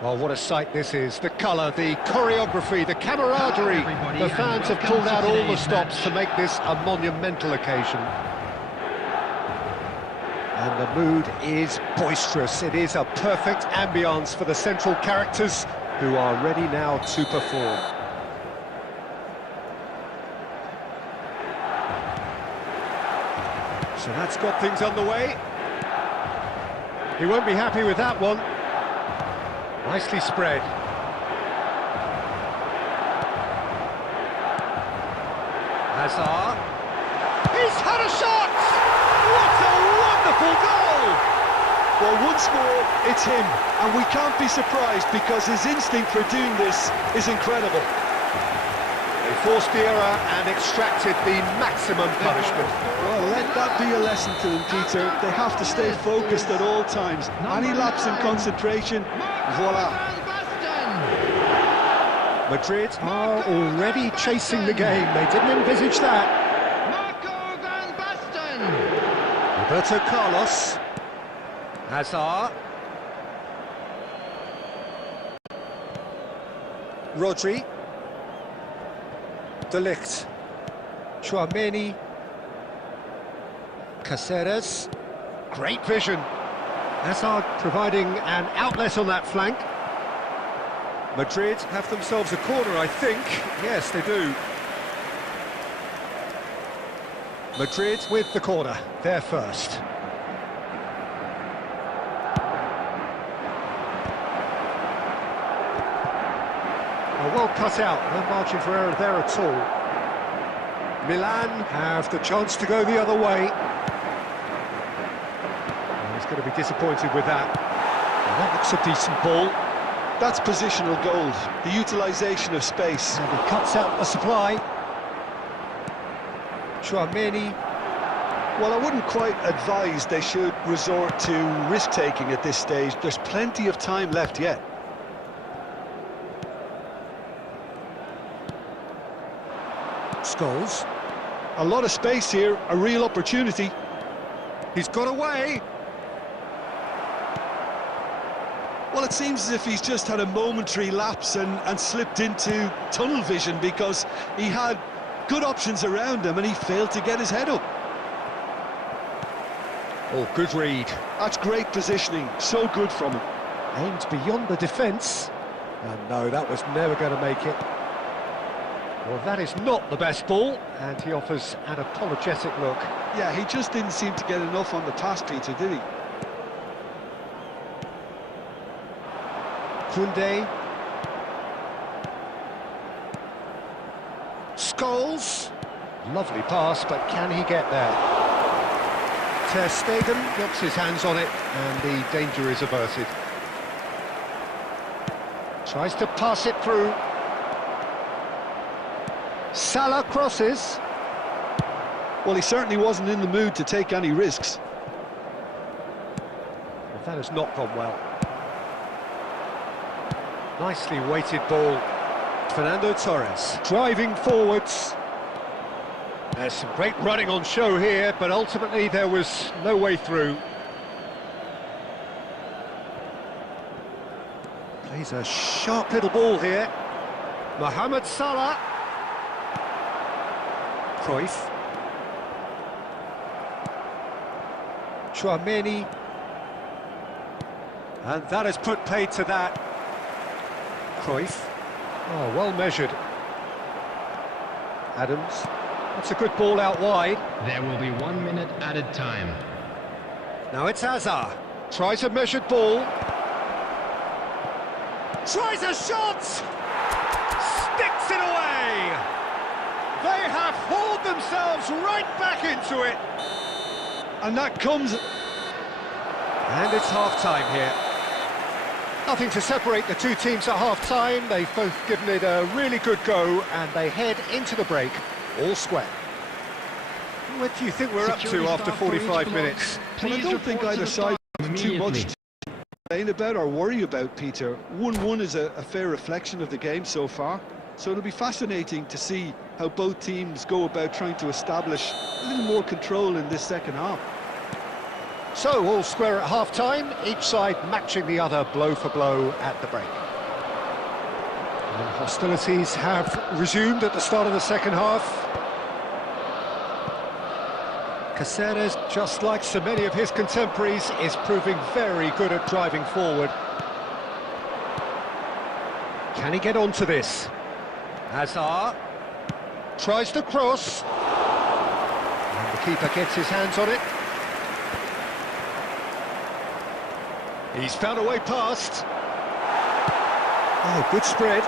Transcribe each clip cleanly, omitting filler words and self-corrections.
Well, what a sight this is. The colour, the choreography, the camaraderie. The fans have pulled out all the stops to make this a monumental occasion. And the mood is boisterous. It is a perfect ambience for the central characters who are ready now to perform. So that's got things underway. He won't be happy with that one. Nicely spread. Hazard. He's had a shot! What a wonderful goal! Well, once more, it's him, and we can't be surprised because his instinct for doing this is incredible. They forced the error and extracted the maximum punishment. Well, let that be a lesson to them, Peter. They have to stay focused at all times. Any lapse in concentration, voila. Madrid are already chasing the game. They didn't envisage that. Roberto Carlos. Hazard. Rodri. De Ligt. Chouameni. Caceres. Great vision. Hazard providing an outlet on that flank. Madrid have themselves a corner, I think. Yes, they do. Madrid with the corner. They're first. Well cut out, no margin for error there at all. Milan have the chance to go the other way. He's going to be disappointed with that. Well, that looks a decent ball. That's positional gold, the utilisation of space. And he cuts out the supply. Chouameni. Well, I wouldn't quite advise they should resort to risk-taking at this stage. There's plenty of time left yet. Scholes. A lot of space here, a real opportunity. He's got away. Well, it seems as if he's just had a momentary lapse and slipped into tunnel vision because he had good options around him and he failed to get his head up. Oh, good read. That's great positioning, so good from him. Aimed beyond the defence. And no, that was never going to make it. Well, that is not the best ball, and he offers an apologetic look. Yeah, he just didn't seem to get enough on the pass, Peter, did he? Koundé. Scholes. Lovely pass, but can he get there? Ter Stegen gets his hands on it, and the danger is averted. Tries to pass it through. Salah crosses. Well, he certainly wasn't in the mood to take any risks. Well, that has not gone well. Nicely weighted ball. Fernando Torres driving forwards. There's some great running on show here, but ultimately there was no way through. Plays a sharp little ball here. Mohamed Salah. Cruyff. Chouameni. And that has put paid to that. Cruyff. Oh, well measured. Adams. That's a good ball out wide. There will be 1 minute added time. Now it's Hazard. Tries a measured ball. Tries a shot! Sticks it away! They have hauled themselves right back into it. And that comes... And it's half-time here. Nothing to separate the two teams at half-time. They've both given it a really good go, and they head into the break all square. What do you think we're up to after 45 minutes? Well, I don't think either side has too much to complain about or worry about, Peter. 1-1 is a fair reflection of the game so far, so it'll be fascinating to see how both teams go about trying to establish a little more control in this second half. So, all square at half-time, each side matching the other blow for blow at the break. And hostilities have resumed at the start of the second half. Caceres, just like so many of his contemporaries, is proving very good at driving forward. Can he get onto this? Hazard tries to cross. And the keeper gets his hands on it. He's found a way past. Oh, good spread.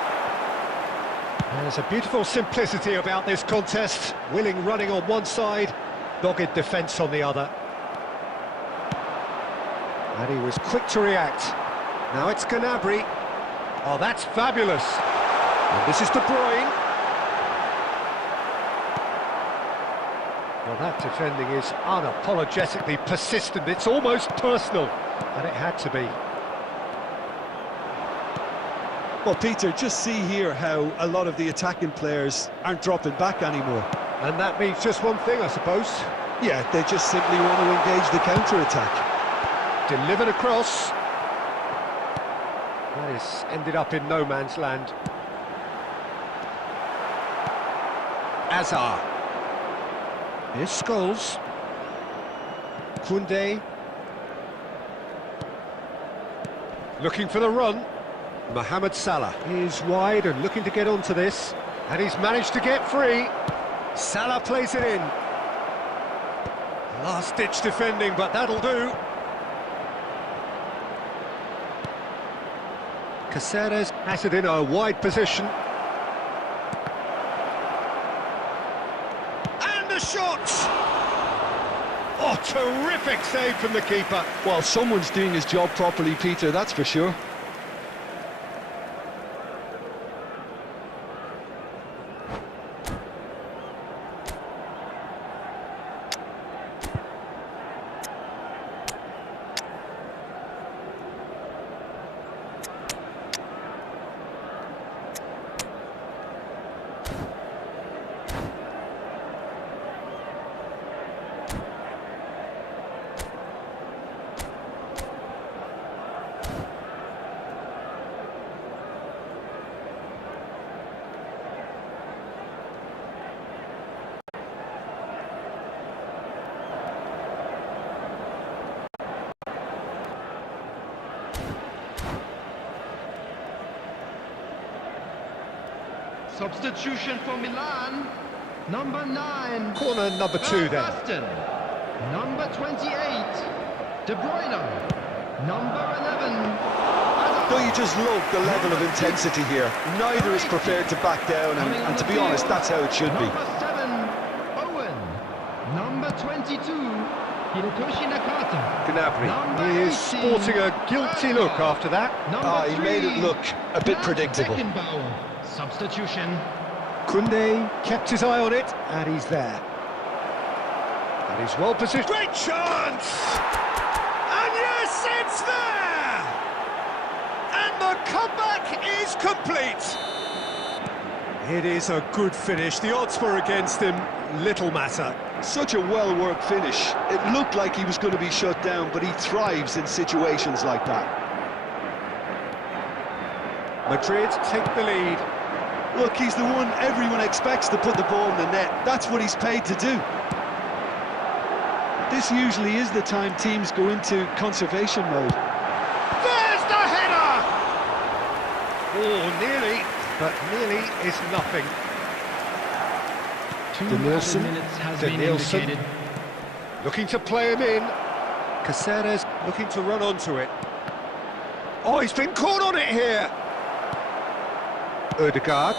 There's a beautiful simplicity about this contest. Willing running on one side, dogged defence on the other. And he was quick to react. Now it's Gnabry. Oh, that's fabulous. And this is De Bruyne. Well, that defending is unapologetically persistent. It's almost personal, and it had to be. Well, Peter, just see here how a lot of the attacking players aren't dropping back anymore. And that means just one thing, I suppose. Yeah, they just simply want to engage the counter-attack. Delivered across. That is ended up in no man's land. Hazard. Here's Scholes. Koundé. Looking for the run. Mohamed Salah is wide and looking to get onto this. And he's managed to get free. Salah plays it in. Last-ditch defending, but that'll do. Caceres has it in a wide position. And the shot! Oh, terrific save from the keeper. Well, someone's doing his job properly, Peter, that's for sure. Substitution for Milan, number 9. Corner number 2 then. Verbasten. Number 28, De Bruyne. Number 11. Don't you just love the level of intensity here? Neither is prepared to back down, and to be honest, that's how it should be. Number 7, Owen. Number 22, Hirotoshi Nakata. Gnabry, he is sporting a guilty look after that. He made it look a bit predictable. Substitution. Koundé kept his eye on it, and he's there. And he's well positioned. Great chance! And yes, it's there! And the comeback is complete. It is a good finish. The odds were against him, little matter. Such a well-worked finish. It looked like he was going to be shut down, but he thrives in situations like that. Madrid take the lead. Look, he's the one everyone expects to put the ball in the net. That's what he's paid to do. This usually is the time teams go into conservation mode. There's the header! Oh, nearly, but nearly is nothing. 2 minutes has been indicated. Looking to play him in. Caceres looking to run onto it. Oh, he's been caught on it here. Odegaard.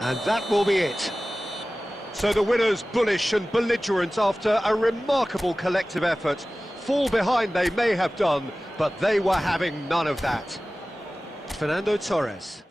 And that will be it. So the winners, bullish and belligerent after a remarkable collective effort. Fall behind they may have done, but they were having none of that. Fernando Torres.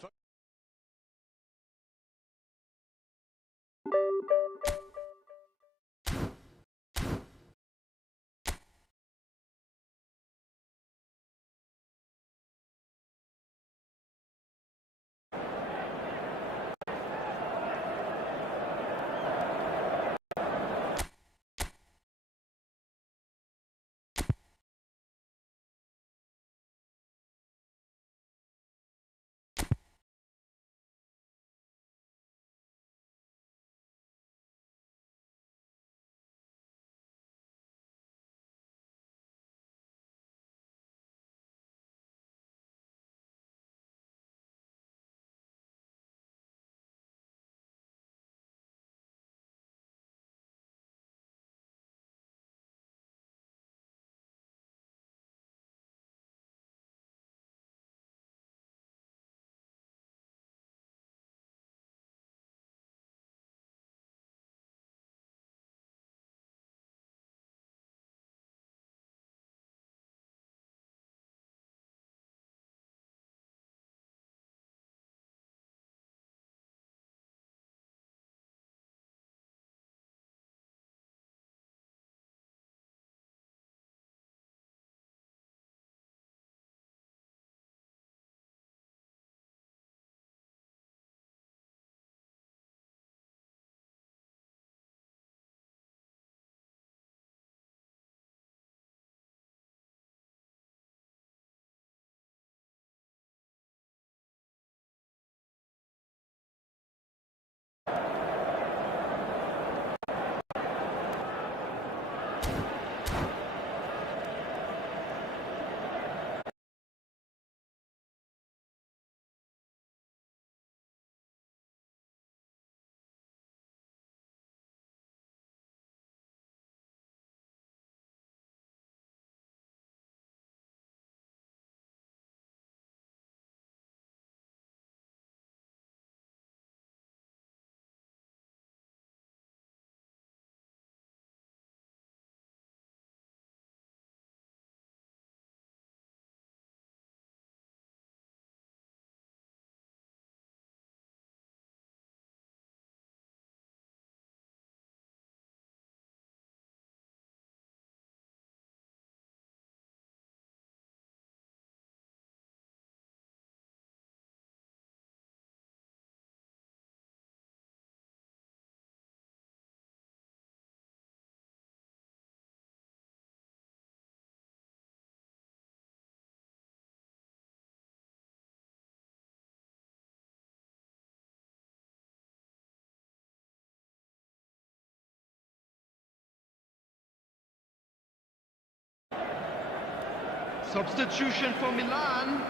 Substitution for Milan.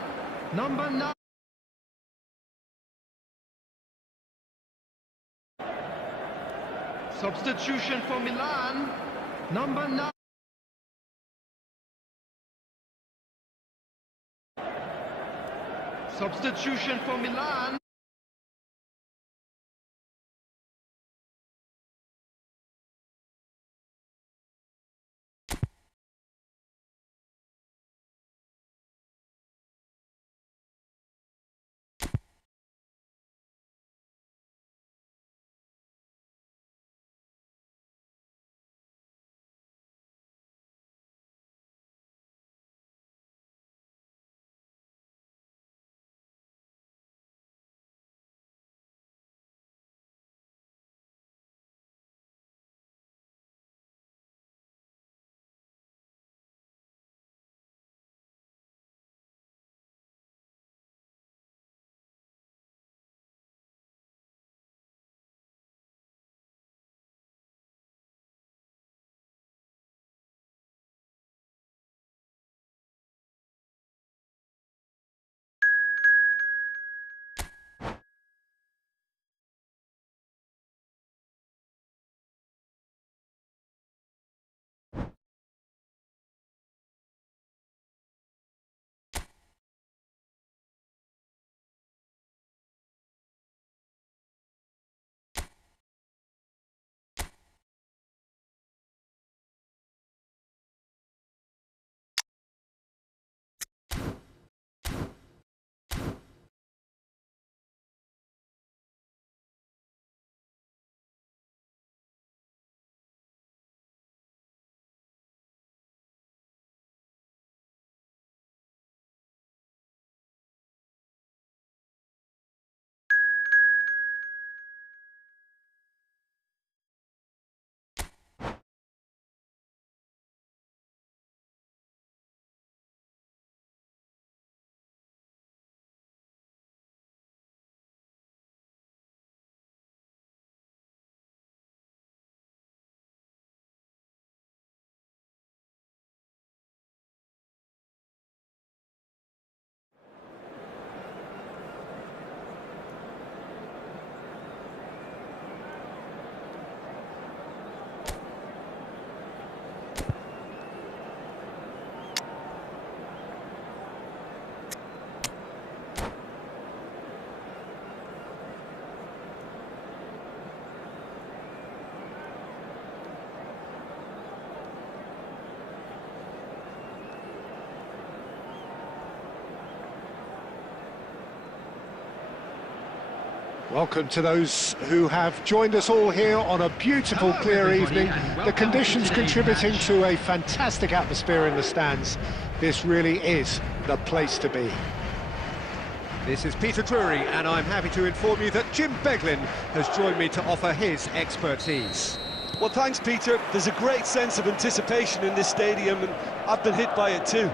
Number 9. Substitution for Milan. Number 9. Substitution for Milan. Welcome to those who have joined us all here on a beautiful, clear evening. The conditions contributing to a fantastic atmosphere in the stands. This really is the place to be. This is Peter Drury, and I'm happy to inform you that Jim Beglin has joined me to offer his expertise. Well, thanks, Peter. There's a great sense of anticipation in this stadium, and I've been hit by it too.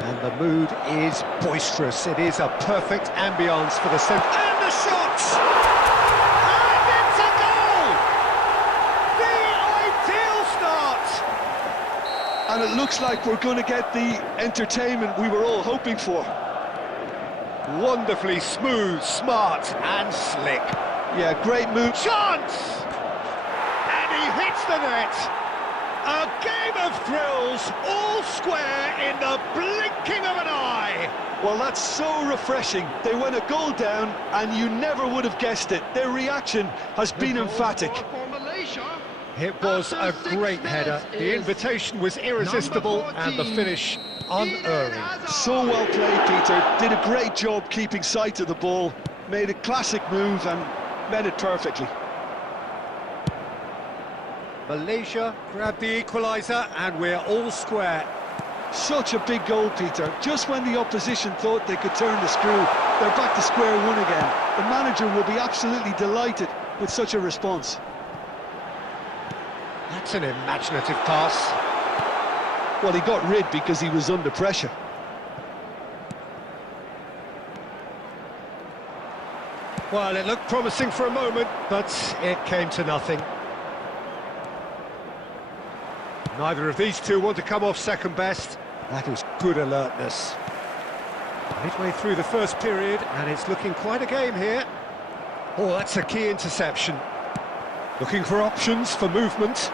And the mood is boisterous. It is a perfect ambience for the centre. And the shot! And it's a goal! The ideal start! And it looks like we're going to get the entertainment we were all hoping for. Wonderfully smooth, smart and slick. Yeah, great move. Chance! And he hits the net! A game of thrills, all square in the blinking of an eye. Well, that's so refreshing. They went a goal down, and you never would have guessed it. Their reaction has been emphatic. It was a great header. The invitation was irresistible, and the finish unerring. So well played, Peter. Did a great job keeping sight of the ball. Made a classic move and met it perfectly. Malaysia grabbed the equaliser, and we're all square. Such a big goal, Peter. Just when the opposition thought they could turn the screw, they're back to square one again. The manager will be absolutely delighted with such a response. That's an imaginative pass. Well, he got rid because he was under pressure. Well, it looked promising for a moment, but it came to nothing. Neither of these two want to come off second best. That is good alertness. Midway through the first period, and it's looking quite a game here. Oh, that's a key interception. Looking for options for movement.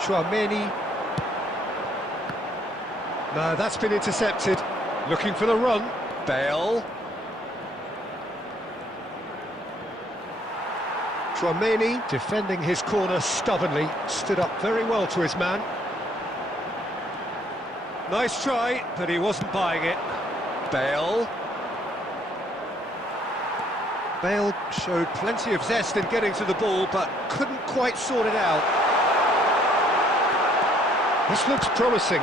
Chouameni. No, that's been intercepted. Looking for the run. Bale. Chouameni defending his corner stubbornly. Stood up very well to his man. Nice try, but he wasn't buying it. Bale. Bale showed plenty of zest in getting to the ball, but couldn't quite sort it out. This looks promising.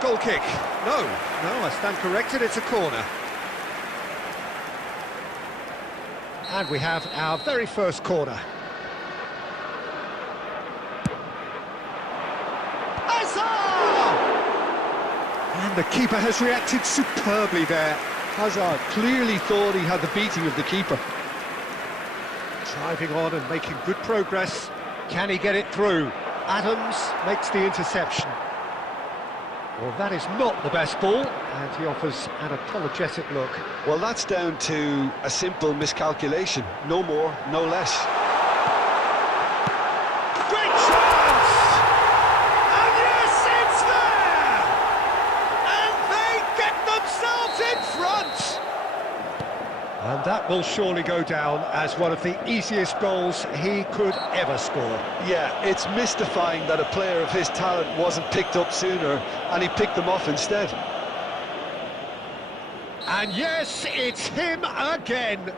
Goal kick. No, I stand corrected, it's a corner. And we have our very first corner. And the keeper has reacted superbly there. Hazard clearly thought he had the beating of the keeper. Driving on and making good progress. Can he get it through? Adams makes the interception. Well, that is not the best ball, and he offers an apologetic look. Well, that's down to a simple miscalculation. No more, no less. Great chance! And yes, it's there! And they get themselves in front! And that will surely go down as one of the easiest goals he could ever score. Yeah, it's mystifying that a player of his talent wasn't picked up sooner, and he picked them off instead. And yes, it's him again!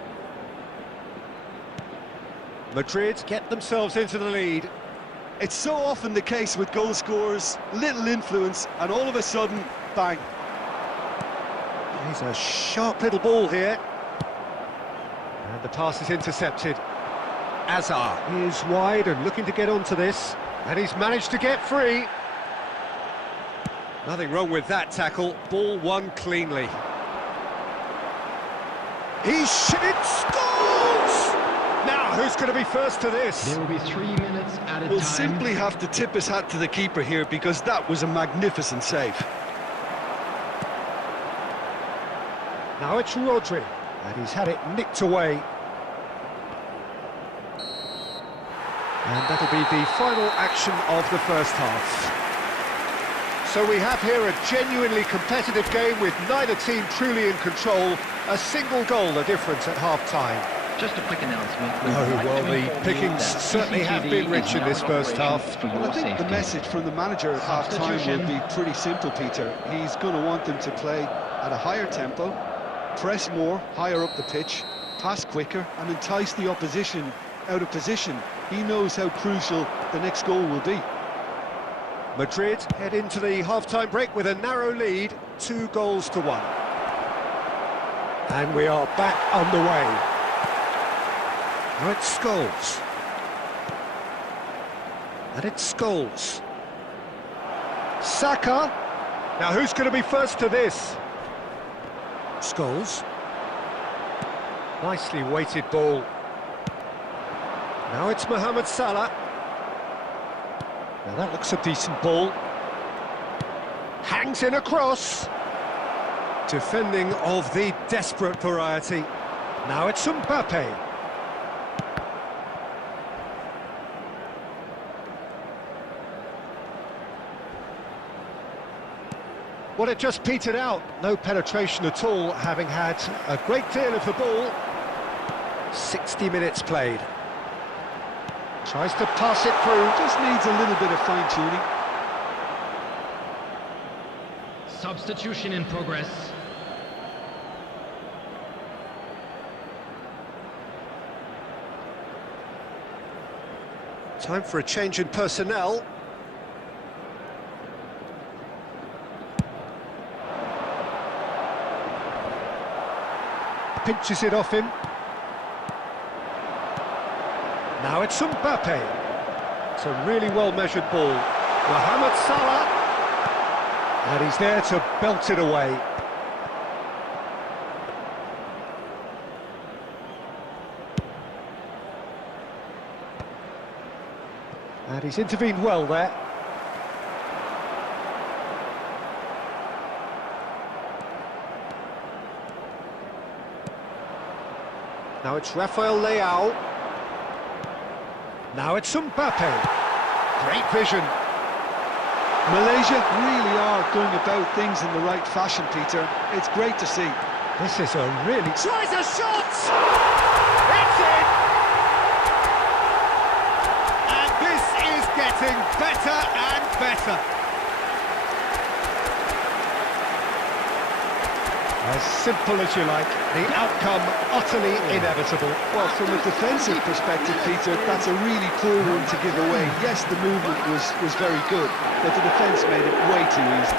Madrid get themselves into the lead. It's so often the case with goal scorers, little influence, and all of a sudden, bang. He's a sharp little ball here. And the pass is intercepted. Hazard is wide and looking to get onto this. And he's managed to get free. Nothing wrong with that tackle. Ball won cleanly. It scores! Now, who's going to be first to this? There will be 3 minutes at a We'll time. simply have to tip his hat to the keeper here, because that was a magnificent save. Now it's Rodri, and he's had it nicked away. And that'll be the final action of the first half. So we have here a genuinely competitive game with neither team truly in control. A single goal the difference at half-time. Just a quick announcement. Oh, well, the pickings certainly have been rich in this first half. Well, I think the message from the manager at half-time will be pretty simple, Peter. He's going to want them to play at a higher tempo, press more, higher up the pitch, pass quicker, and entice the opposition out of position. He knows how crucial the next goal will be. Madrid head into the half-time break with a narrow lead, 2-1. And we are back underway. Now it's Scholes. And it's Scholes. Saka. Now who's going to be first to this? Scholes. Nicely weighted ball. Now it's Mohamed Salah. Now that looks a decent ball. Hangs in a cross. Defending of the desperate variety. Now it's Mbappe. Well, it just petered out. No penetration at all, having had a great deal of the ball. 60 minutes played. Tries to pass it through. Just needs a little bit of fine-tuning. Substitution in progress. Time for a change in personnel. Pinches it off him. Now it's Mbappe. It's a really well-measured ball. Mohamed Salah. And he's there to belt it away. And he's intervened well there. Now it's Rafael Leao. Now it's Mbappe. Great vision. Malaysia really are going about things in the right fashion, Peter. It's great to see. This is a really... Tries a shot! It's in! And this is getting better and better. As simple as you like, the outcome utterly inevitable. Well, from a defensive perspective, Peter, that's a really poor one to give away. Yes, the movement was very good, but the defence made it way too easy.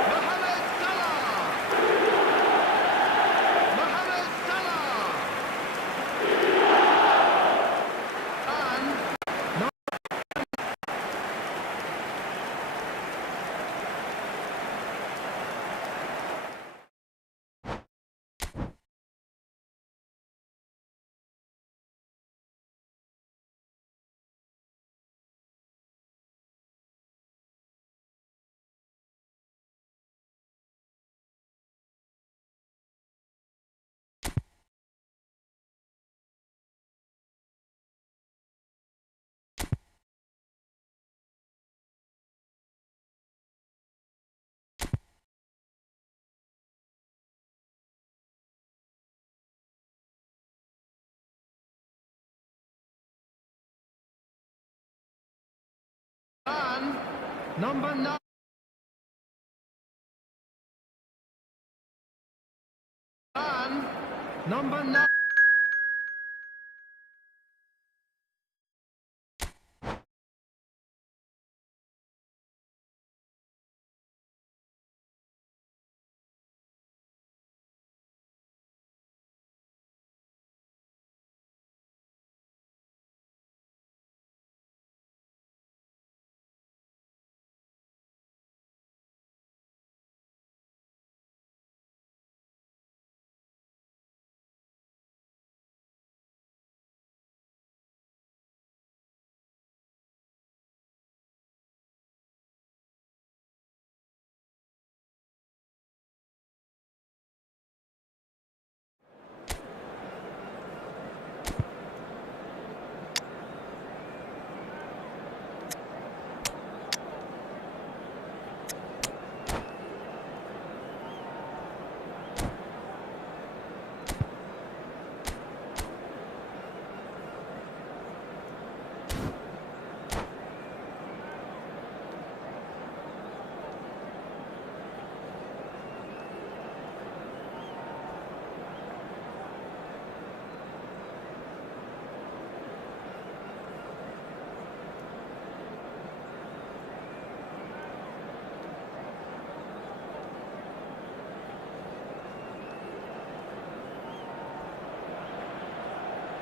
Number 9. Number 9.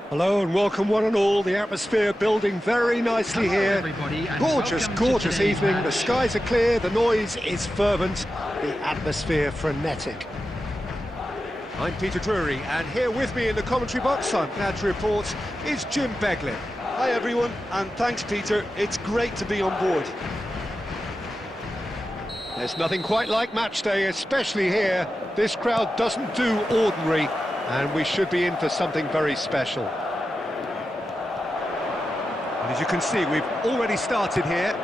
Hello and welcome one and all. The atmosphere building very nicely here. Gorgeous, gorgeous evening. The skies are clear, the noise is fervent, the atmosphere frenetic. I'm Peter Drury, and here with me in the commentary box, I'm glad to report, is Jim Beglin. Hi everyone, and thanks Peter, it's great to be on board. There's nothing quite like match day, especially here. This crowd doesn't do ordinary, and we should be in for something very special. And as you can see, we've already started here.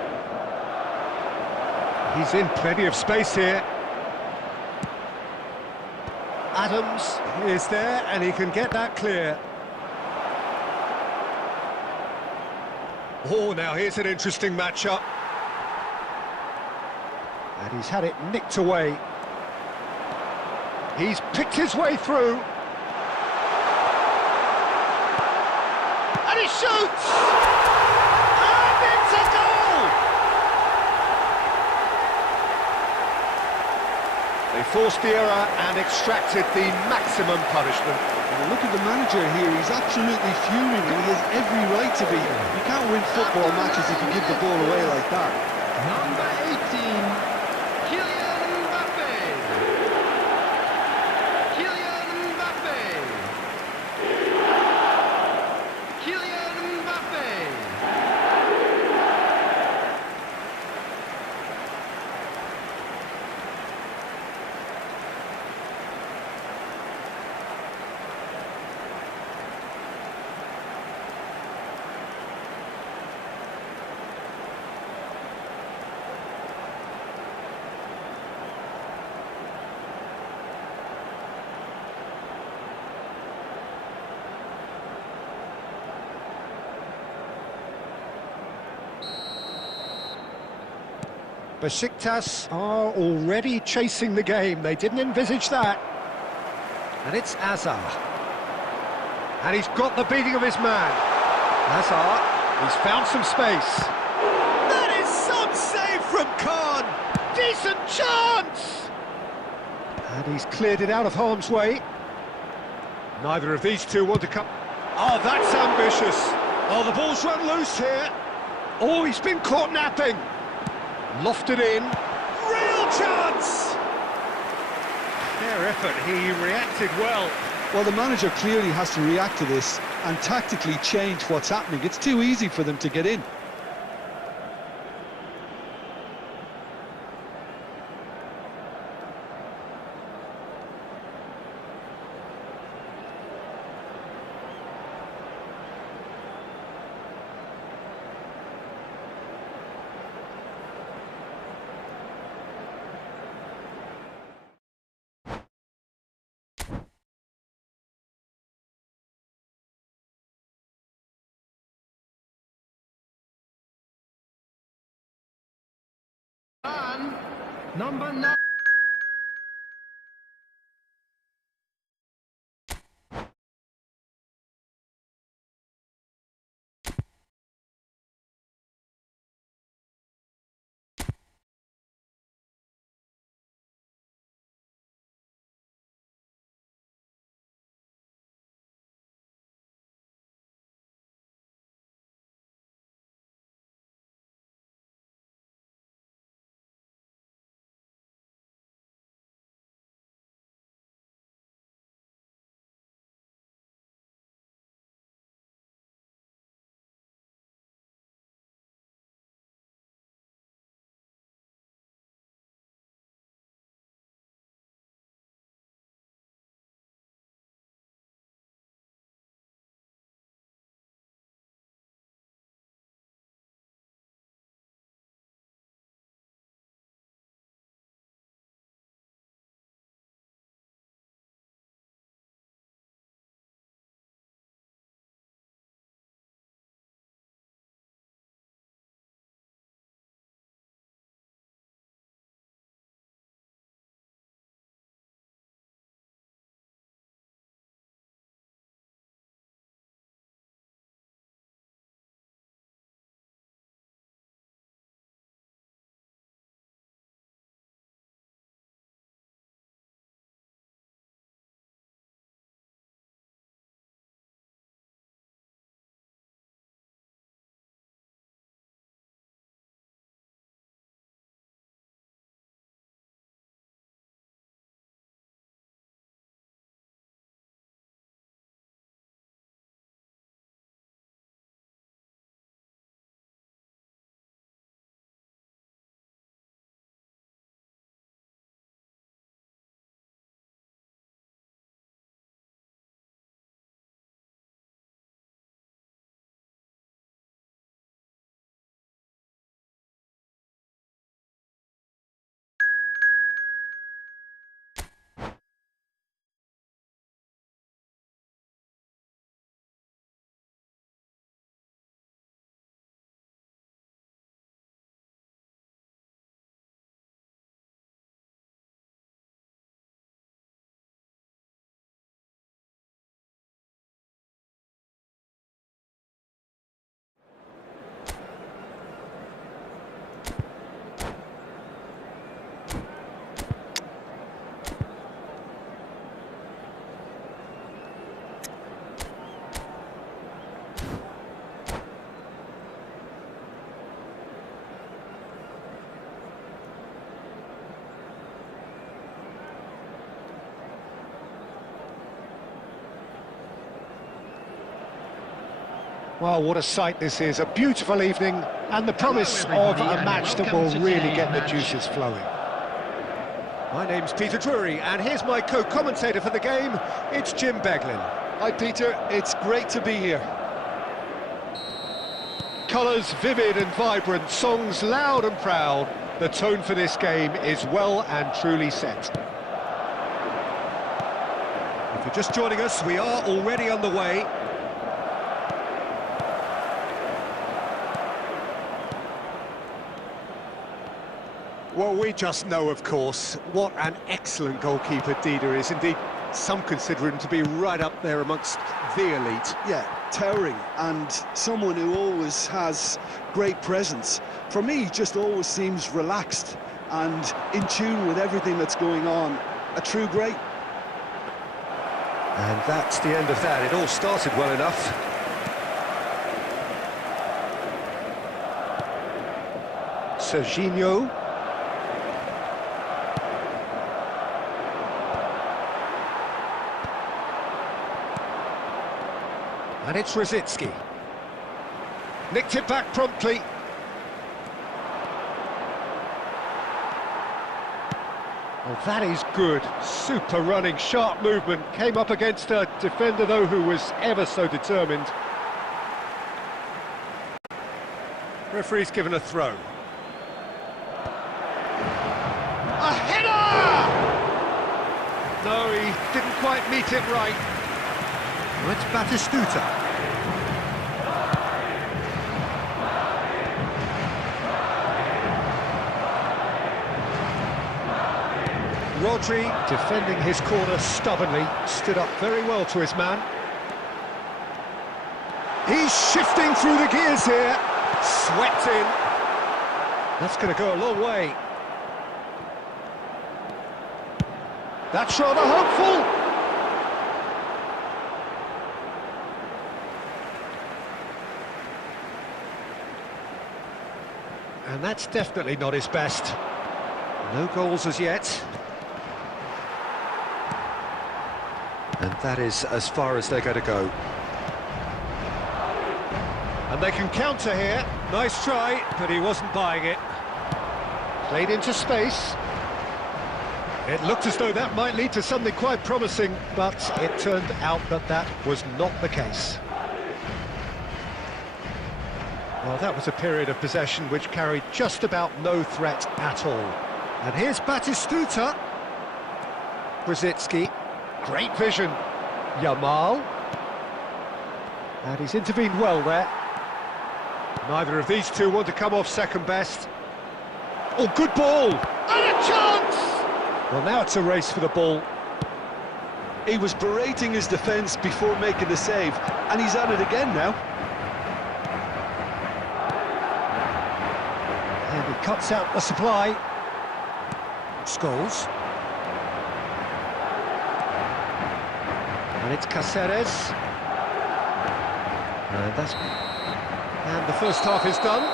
He's in plenty of space here. Adams is there, and he can get that clear. Oh, now here's an interesting matchup. And he's had it nicked away. He's picked his way through. And he shoots! And it's a goal! They forced the error and extracted the maximum punishment. And look at the manager here, he's absolutely fuming and he has every right to be. You can't win football matches if you give the ball away like that. Number 18. Besiktas are already chasing the game. They didn't envisage that. And it's Azar. And he's got the beating of his man. Azar, he's found some space. That is some save from Khan. Decent chance! And he's cleared it out of harm's way. Neither of these two want to come... Oh, that's ambitious. Oh, the ball's run loose here. Oh, he's been caught napping. Lofted in. Real chance! Fair effort, he reacted well. Well, the manager clearly has to react to this and tactically change what's happening. It's too easy for them to get in. Number 9. Well, what a sight this is. A beautiful evening and the promise of a match that will really get the juices flowing. My name's Peter Drury, and here's my co-commentator for the game. It's Jim Beglin. Hi, Peter. It's great to be here. Colours vivid and vibrant, songs loud and proud. The tone for this game is well and truly set. If you're just joining us, we are already on the way. Well, we just know, of course, what an excellent goalkeeper Dida is. Indeed, some consider him to be right up there amongst the elite. Yeah, towering, and someone who always has great presence. For me, he just always seems relaxed and in tune with everything that's going on. A true great. And that's the end of that. It all started well enough. Serginho. And it's Rosicki. Nicked it back promptly. Oh, that is good. Super running, sharp movement. Came up against a defender, though, who was ever so determined. Referee's given a throw. A header! No, he didn't quite meet it right. Well, it's Batistuta. Rodri, defending his corner stubbornly, stood up very well to his man. He's shifting through the gears here. Swept in. That's going to go a long way. That's rather hopeful. And that's definitely not his best. No goals as yet. And that is as far as they're going to go. And they can counter here. Nice try, but he wasn't buying it. Played into space. It looked as though that might lead to something quite promising, but it turned out that that was not the case. Well, that was a period of possession which carried just about no threat at all. And here's Batistuta. Rosicki. Great vision. Yamal. And he's intervened well there. Neither of these two want to come off second best. Oh, good ball! And a chance! Well, now it's a race for the ball. He was berating his defence before making the save, and he's at it again now. And he cuts out the supply. Scholes. And it's Cáceres. And the first half is done.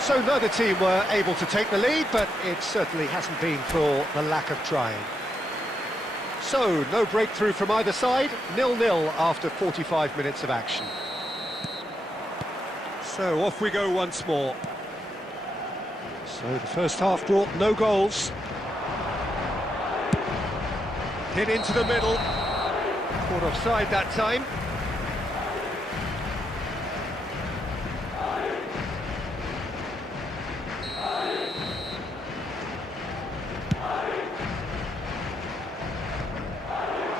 So neither team were able to take the lead, but it certainly hasn't been for the lack of trying. So, no breakthrough from either side, 0-0 after 45 minutes of action. So off we go once more. So the first half brought no goals. Hit into the middle. Caught offside that time.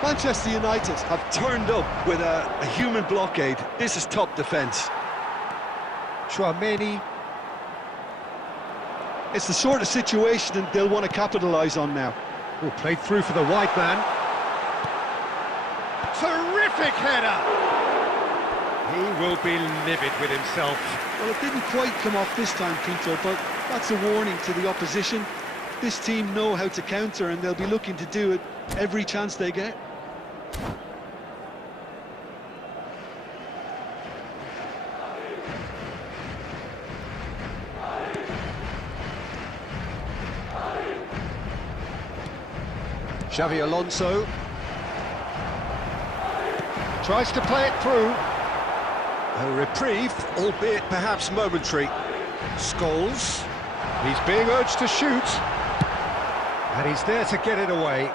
Manchester United have turned up with a human blockade. This is top defence. Chouameni. It's the sort of situation they'll want to capitalise on now. Oh, played through for the wide man. Terrific header! He will be livid with himself. Well, it didn't quite come off this time, Peter, but that's a warning to the opposition. This team know how to counter, and they'll be looking to do it every chance they get. Xavi Alonso tries to play it through. A reprieve, albeit perhaps momentary. Scholes, he's being urged to shoot, and he's there to get it away.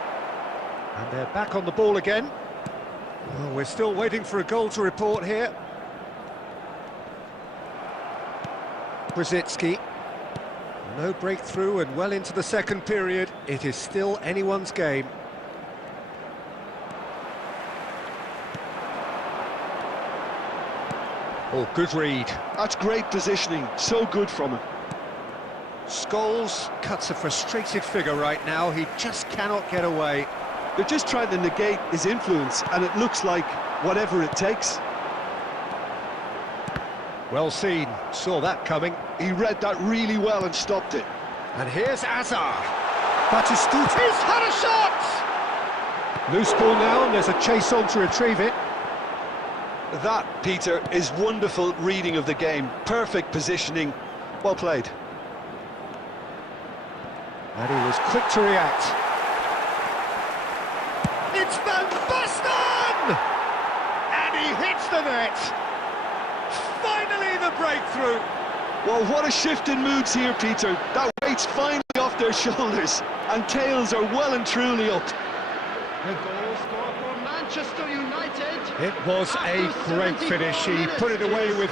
And they're back on the ball again. Well, we're still waiting for a goal to report here. Rosicki. No breakthrough, and well into the second period. It is still anyone's game. Oh, good read. That's great positioning, so good from him. Scholes cuts a frustrated figure right now. He just cannot get away. They're just trying to negate his influence, and it looks like whatever it takes. Well seen, saw that coming. He read that really well and stopped it. And here's Azar. Batistuta had a shot! Loose ball now, and there's a chase on to retrieve it. That, Peter, is wonderful reading of the game. Perfect positioning. Well played. And he was quick to react. It's Van Basten! And he hits the net. Finally the breakthrough. Well, what a shift in moods here, Peter. That weight's finally off their shoulders, and tails are well and truly up. The goal scored for Manchester United. It was a great finish. He put it away with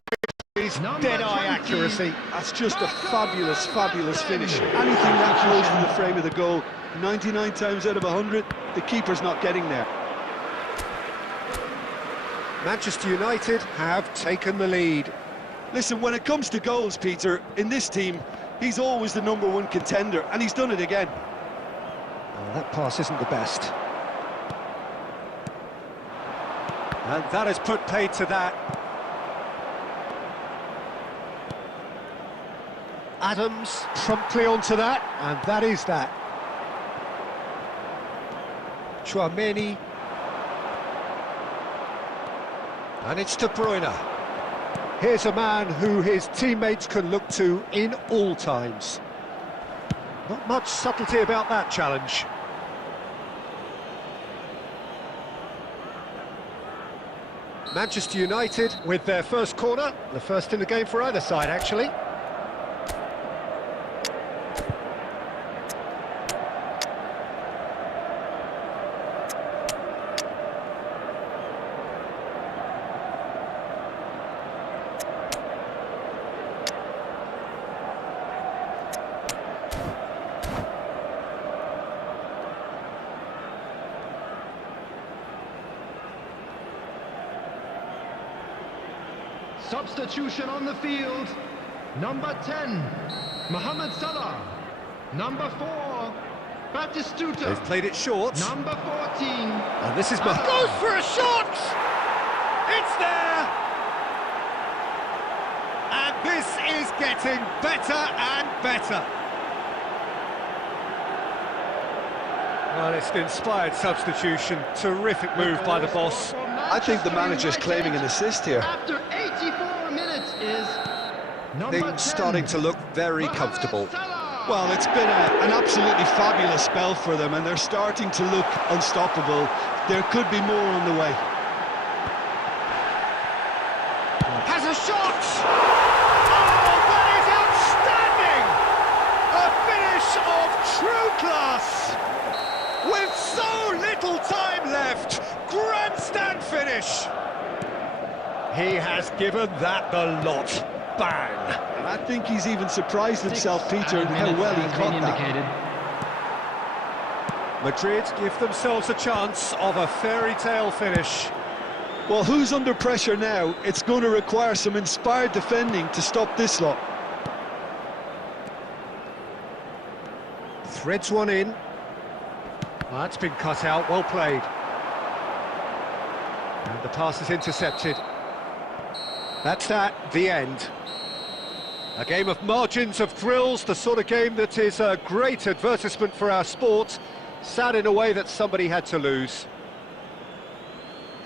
his dead-eye accuracy. That's just a fabulous, fabulous finish. Anything that close to the frame of the goal, 99 times out of 100, the keeper's not getting there. Manchester United have taken the lead. Listen, when it comes to goals, Peter, in this team, he's always the #1 contender, and he's done it again. Oh, that pass isn't the best. And that has put paid to that. Adams promptly onto that, and that is that. Chouameni. And it's De Bruyne. Here's a man who his teammates can look to in all times. Not much subtlety about that challenge. Manchester United with their first corner, the first in the game for either side, actually. Substitution on the field. Number 10, Mohamed Salah. Number 4, Batistuta. They've played it short. Number 14. And this is goes for a shot! It's there! And this is getting better and better. Well, it's an inspired substitution. Terrific move by the boss. I think the manager's claiming an assist here. After 84 minutes is number 10, Things starting to look very comfortable. Well, it's been an absolutely fabulous spell for them, and they're starting to look unstoppable. There could be more on the way. Has a shot! Oh, that is outstanding! A finish of true class! With so little time left, grandstand finish! He has given that the lot. Bang! And I think he's even surprised himself, Peter, in how well he caught that. Madrid give themselves a chance of a fairy tale finish. Well, who's under pressure now? It's going to require some inspired defending to stop this lot. Threads one in. Well, that's been cut out, well played. And the pass is intercepted. That's that, the end. A game of margins, of thrills, the sort of game that is a great advertisement for our sport. Sad in a way that somebody had to lose.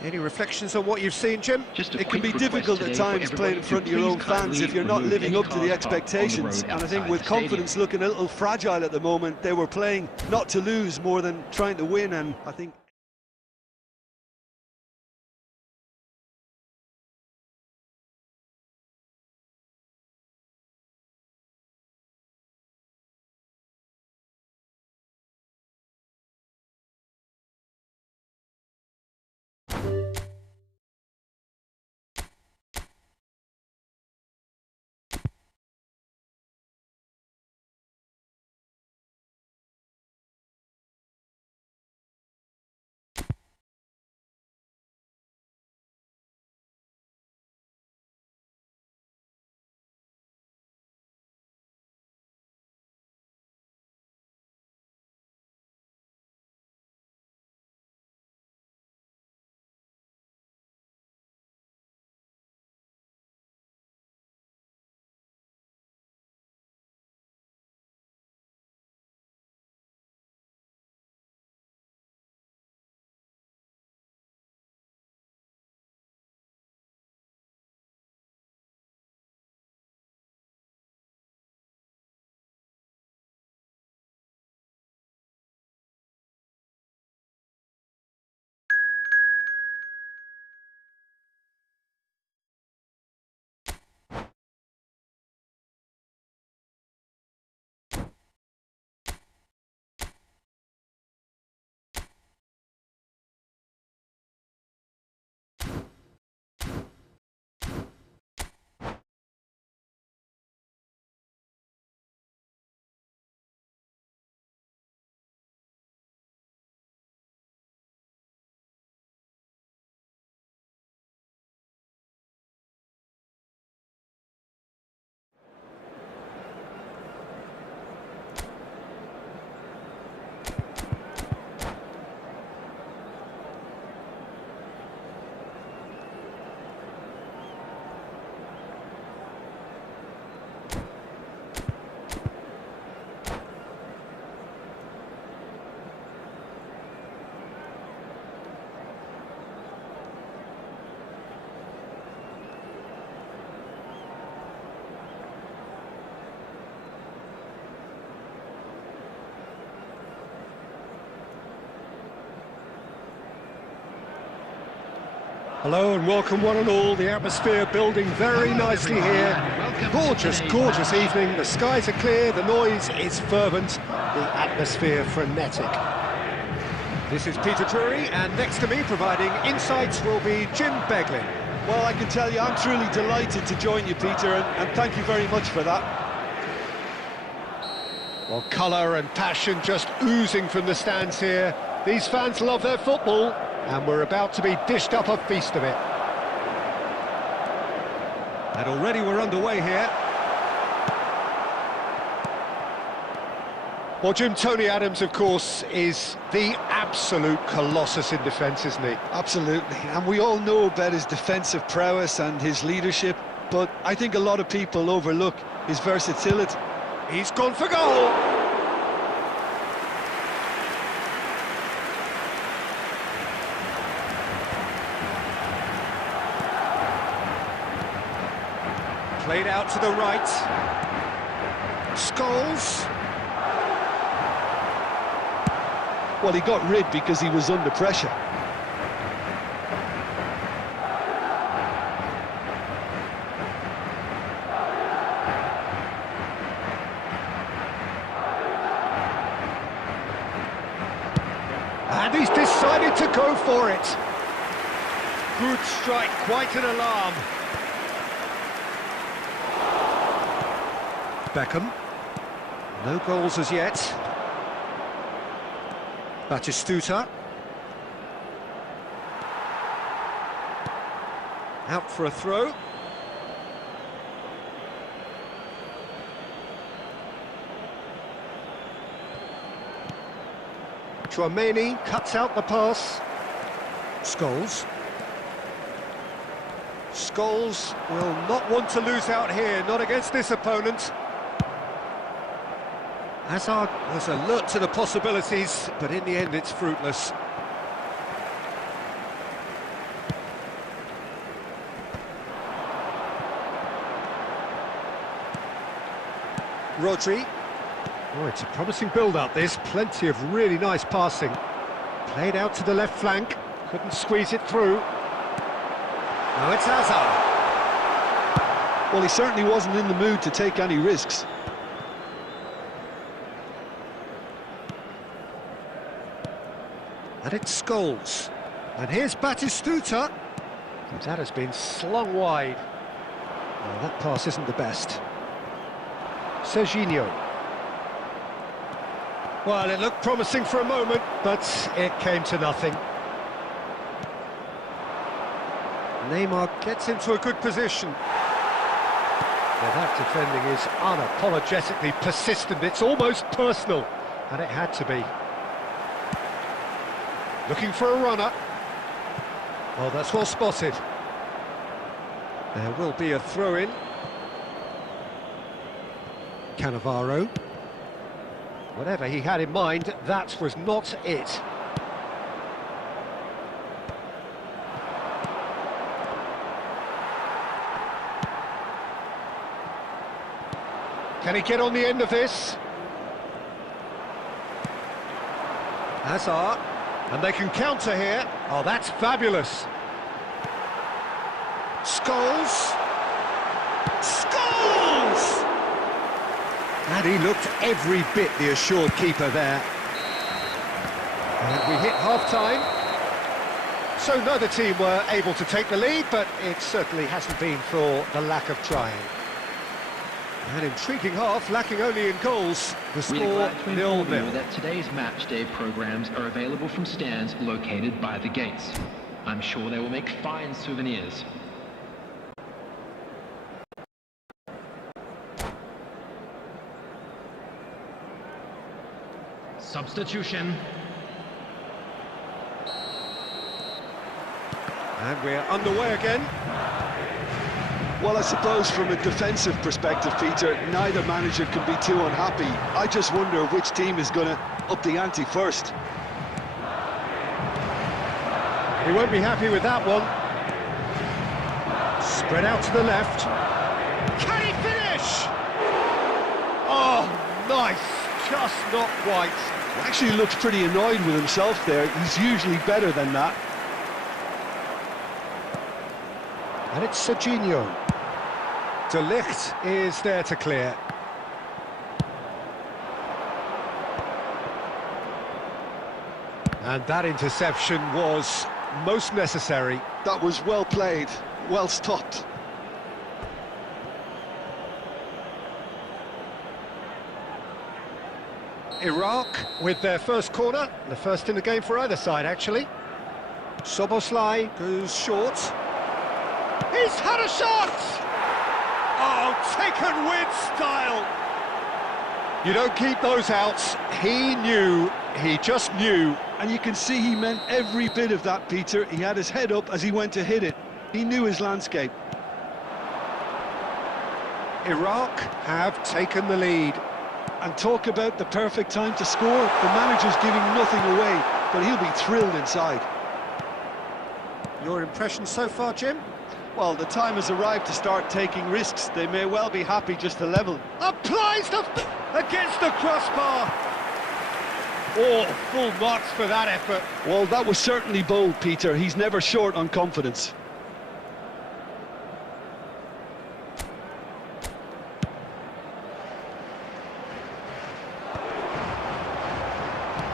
Any reflections on what you've seen, Jim? It can be difficult at times playing in front of your own fans if you're not living up to the expectations. And I think with confidence looking a little fragile at the moment, they were playing not to lose more than trying to win, and I think Hello and welcome one and all. The atmosphere building very nicely here. Gorgeous, gorgeous evening. The skies are clear, the noise is fervent, the atmosphere frenetic. This is Peter Drury, and next to me providing insights will be Jim Beglin. Well, I can tell you, I'm truly delighted to join you, Peter, and thank you very much for that. Well, colour and passion just oozing from the stands here. These fans love their football, and we're about to be dished up a feast of it. And already we're underway here. Well, Jim, Tony Adams, of course, is the absolute colossus in defence, isn't he? Absolutely, and we all know about his defensive prowess and his leadership, but I think a lot of people overlook his versatility. He's gone for goal! Played out to the right. Scholes. Well, he got rid because he was under pressure. And he's decided to go for it. Good strike, quite an alarm. Beckham. No goals as yet. Batistuta. Out for a throw. Chouameni cuts out the pass. Scholes. Scholes will not want to lose out here, not against this opponent. Hazard was alert to the possibilities, but in the end it's fruitless. Rodri. Oh, it's a promising build-up, this. Plenty of really nice passing. Played out to the left flank. Couldn't squeeze it through. Now it's Hazard. Well, he certainly wasn't in the mood to take any risks. And it's Scholes. And here's Batistuta. That has been slung wide. Well, that pass isn't the best. Serginho. Well, it looked promising for a moment, but it came to nothing. Neymar gets into a good position. Now, that defending is unapologetically persistent. It's almost personal, and it had to be. Looking for a runner. Oh, that's well spotted. There will be a throw-in. Cannavaro. Whatever he had in mind, that was not it. Can he get on the end of this? Hazard. And they can counter here. Oh, that's fabulous. Scholes. Scholes! And he looked every bit the assured keeper there. And we hit half-time. So neither team were able to take the lead, but it certainly hasn't been for the lack of trying. An intriguing half, lacking only in goals. The score 0-0. That today's match day programs are available from stands located by the gates. I'm sure they will make fine souvenirs. Substitution. And we're underway again. Well, I suppose from a defensive perspective, Peter, neither manager can be too unhappy. I just wonder which team is going to up the ante first. He won't be happy with that one. Spread out to the left. Can he finish? Oh, nice. Just not quite. Actually looks pretty annoyed with himself there. He's usually better than that. And it's Serginho. De Ligt is there to clear. And that interception was most necessary. That was well played, well stopped. Iraq with their first corner, the first in the game for either side, actually. Soboslai goes short. He's had a shot! Oh, taken with style! You don't keep those outs. He knew, he just knew. And you can see he meant every bit of that, Peter. He had his head up as he went to hit it. He knew his landscape. Iraq have taken the lead. And talk about the perfect time to score. The manager's giving nothing away, but he'll be thrilled inside. Your impression so far, Jim? Well, the time has arrived to start taking risks. They may well be happy just to level. Applies the... against the crossbar. Oh, full marks for that effort. Well, that was certainly bold, Peter. He's never short on confidence.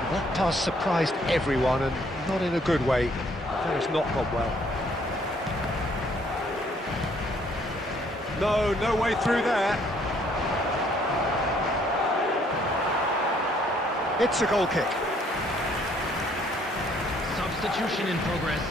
That pass surprised everyone, and not in a good way. That has not gone well. No way through there. It's a goal kick. Substitution in progress.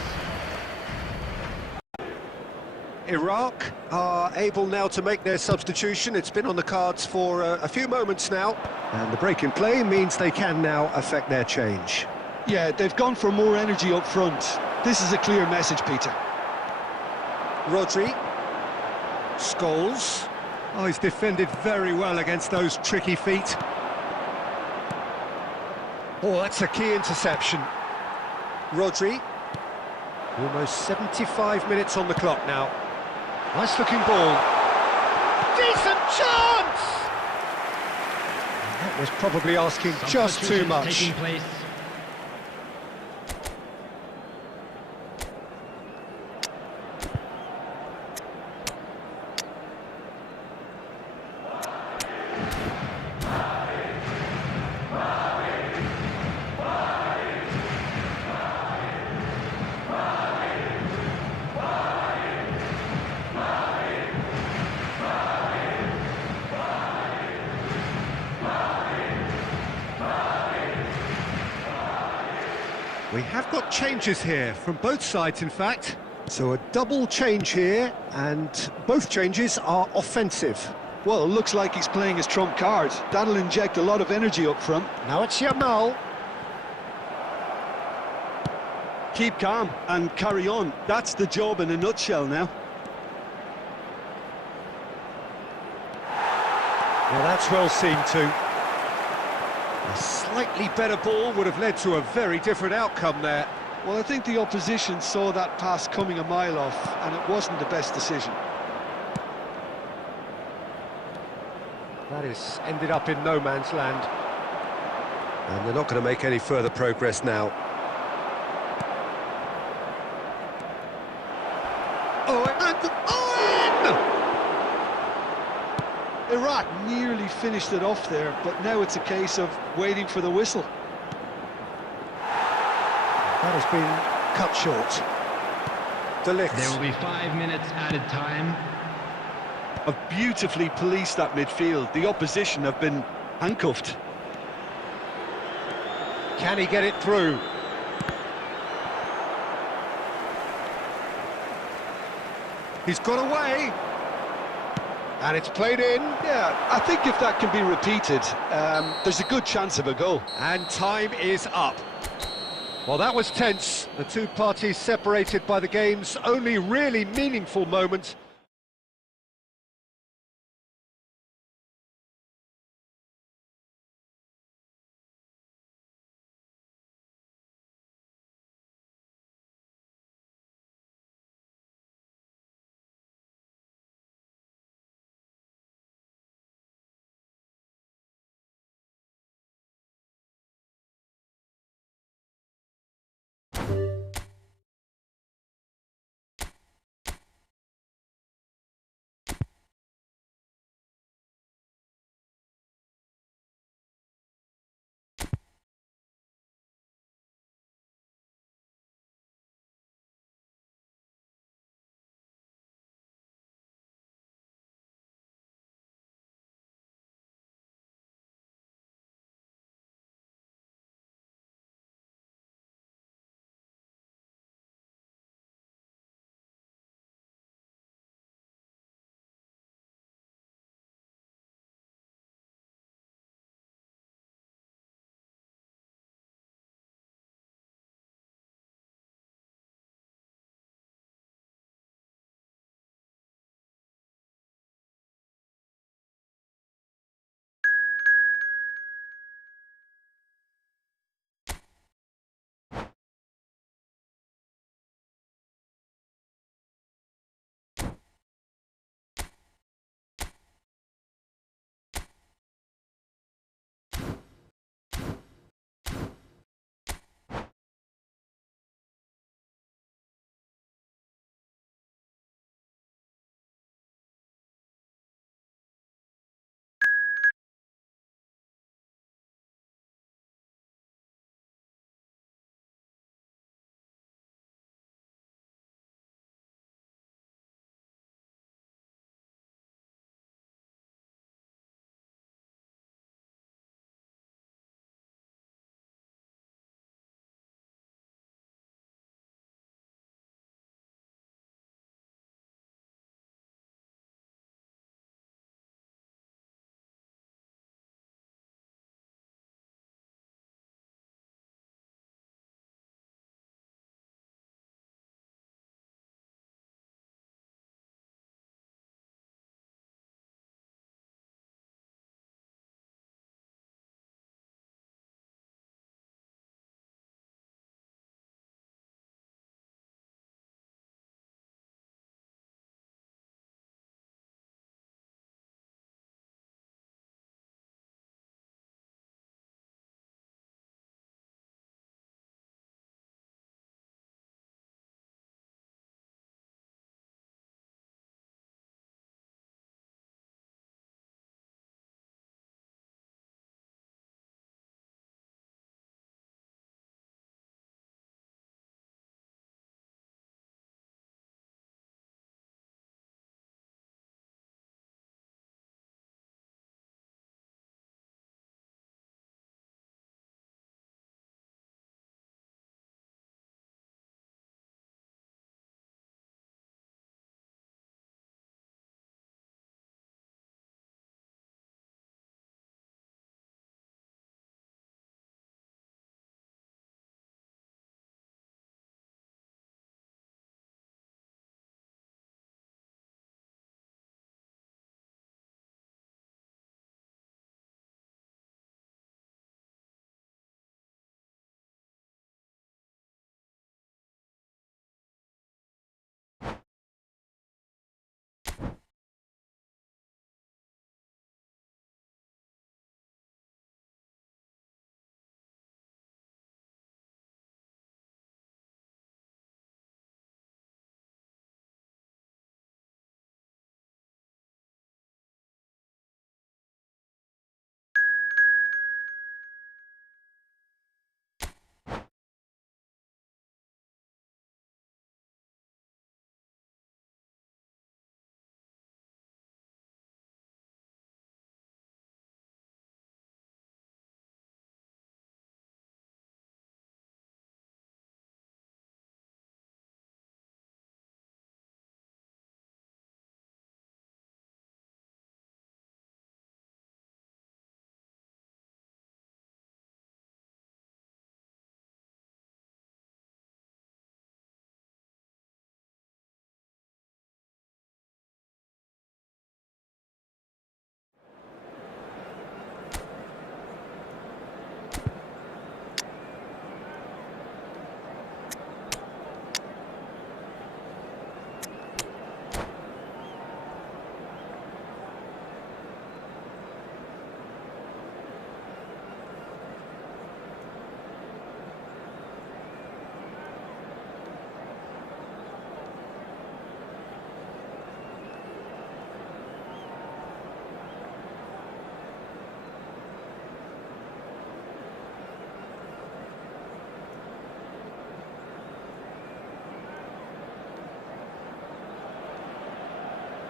Iraq are able now to make their substitution. It's been on the cards for a few moments now. And the break in play means they can now affect their change. Yeah, they've gone for more energy up front. This is a clear message, Peter. Rodri. Scholes. Oh, he's defended very well against those tricky feet. Oh, that's a key interception. Rodri. Almost 75 minutes on the clock now. Nice looking ball. Decent chance! That was probably asking just too much. Taking place. We have got changes here, from both sides in fact. So a double change here, and both changes are offensive. Well, it looks like he's playing his trump card. That'll inject a lot of energy up front. Now it's Yamal. Keep calm and carry on. That's the job in a nutshell now. Well, that's well seen too. A slightly better ball would have led to a very different outcome there. Well, I think the opposition saw that pass coming a mile off, and it wasn't the best decision. That has ended up in no man's land. And they're not going to make any further progress now. Oh, and Iraq nearly finished it off there, but now it's a case of waiting for the whistle. that has been cut short. De Ligt. There will be 5 minutes added time. Have beautifully policed that midfield. The opposition have been handcuffed. Can he get it through? He's got away. And it's played in. Yeah, I think if that can be repeated, there's a good chance of a goal. And time is up. Well, that was tense. The two parties separated by the game's only really meaningful moment.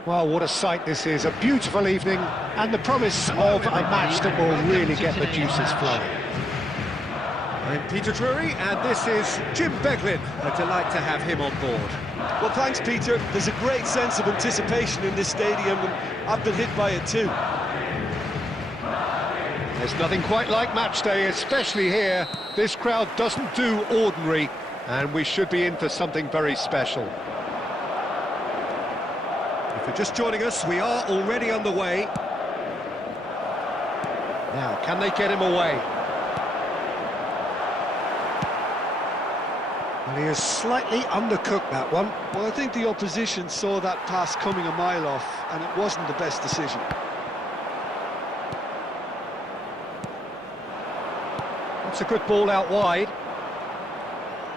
Well, what a sight this is, a beautiful evening, and the promise of a match that will really get the juices flowing. I'm Peter Drury, and this is Jim Beglin. A delight to have him on board. Well, thanks, Peter. There's a great sense of anticipation in this stadium, and I've been hit by it too. There's nothing quite like match day, especially here. This crowd doesn't do ordinary, and we should be in for something very special. If you're just joining us, we are already underway. Now, can they get him away? Well, he has slightly undercooked that one. Well, I think the opposition saw that pass coming a mile off, and it wasn't the best decision. That's a good ball out wide.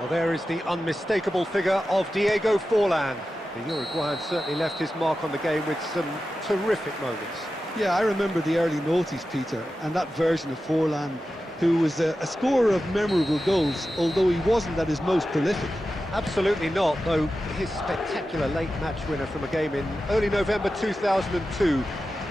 Well, there is the unmistakable figure of Diego Forlan. The Uruguayan certainly left his mark on the game with some terrific moments. Yeah, I remember the early noughties, Peter, and that version of Forlan, who was a scorer of memorable goals, although he wasn't at his most prolific. Absolutely not, though his spectacular late match winner from a game in early November 2002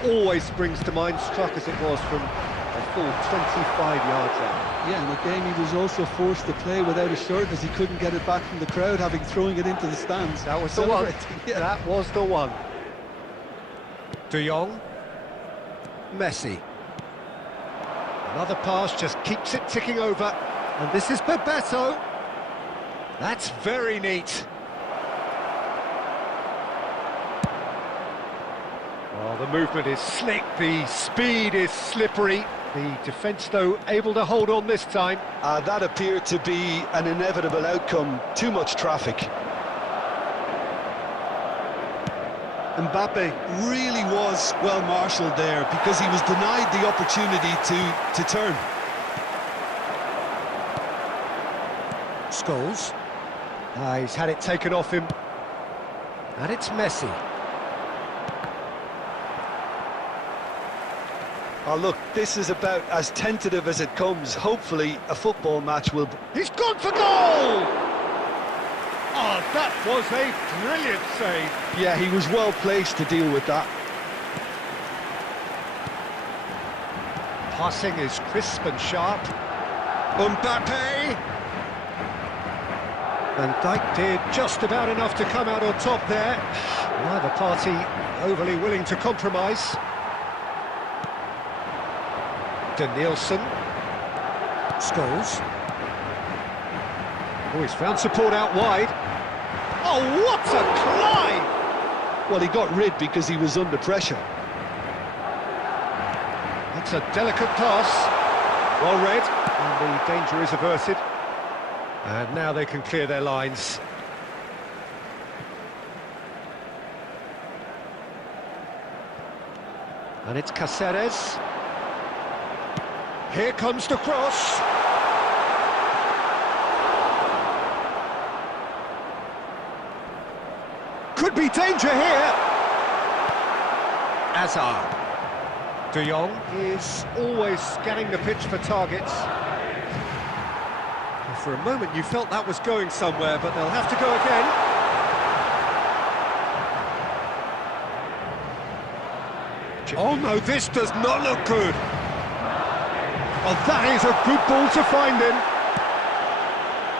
always springs to mind, struck as it was from a full 25 yards out. Yeah, in the game he was also forced to play without a shirt as he couldn't get it back from the crowd, having throwing it into the stands. That was the one. Yeah. That was the one. De Jong. Messi. Another pass just keeps it ticking over. And this is Bebeto. That's very neat. Well, the movement is slick, the speed is slippery. The defence, though, able to hold on this time. That appeared to be an inevitable outcome. Too much traffic. Mbappe really was well marshalled there because he was denied the opportunity to turn. Scholes. He's had it taken off him. And it's Messi. Oh, look, this is about as tentative as it comes. Hopefully, a football match will... He's gone for goal! Oh, that was a brilliant save. Yeah, he was well placed to deal with that. Passing is crisp and sharp. Mbappe! Van Dijk did just about enough to come out on top there. Neither party overly willing to compromise. Nielsen. Scholes. Oh, he's found support out wide. Oh, what a climb! Well, he got rid because he was under pressure. That's a delicate pass. Well read, and the danger is averted. And now they can clear their lines. And it's Cáceres. Here comes the cross. Could be danger here. Hazard. De Jong is always scanning the pitch for targets. For a moment you felt that was going somewhere, but they'll have to go again. Oh no, this does not look good. Oh, that is a good ball to find him.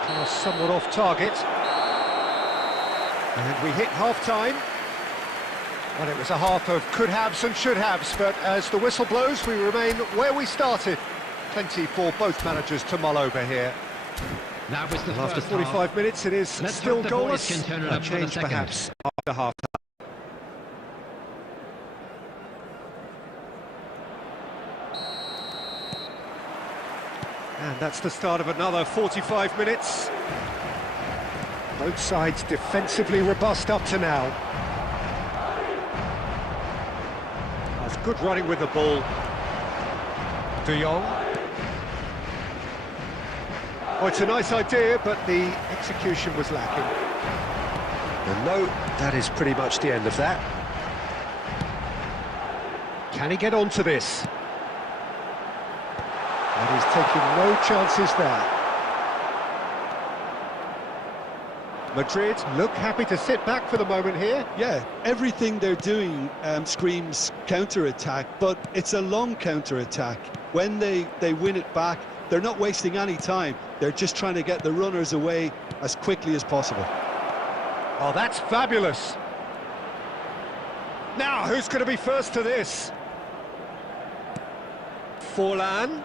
Pass somewhat off target. And we hit half-time. Well, it was a half of could-haves and should-haves, but as the whistle blows, we remain where we started. Plenty for both managers to mull over here. That was the After first 45 half. minutes, it is Let's still hope the boys goalless. can turn it A up for the change second. perhaps after half-time. And that's the start of another 45 minutes. Both sides defensively robust up to now. That's good running with the ball. De Jong. Oh, it's a nice idea, but the execution was lacking. And no, that is pretty much the end of that. Can he get onto this? And he's taking no chances there. Madrid look happy to sit back for the moment here. Yeah, everything they're doing screams counter-attack, but it's a long counter-attack. When they win it back, they're not wasting any time. They're just trying to get the runners away as quickly as possible. Oh, that's fabulous. Now, who's going to be first to this? Forlan.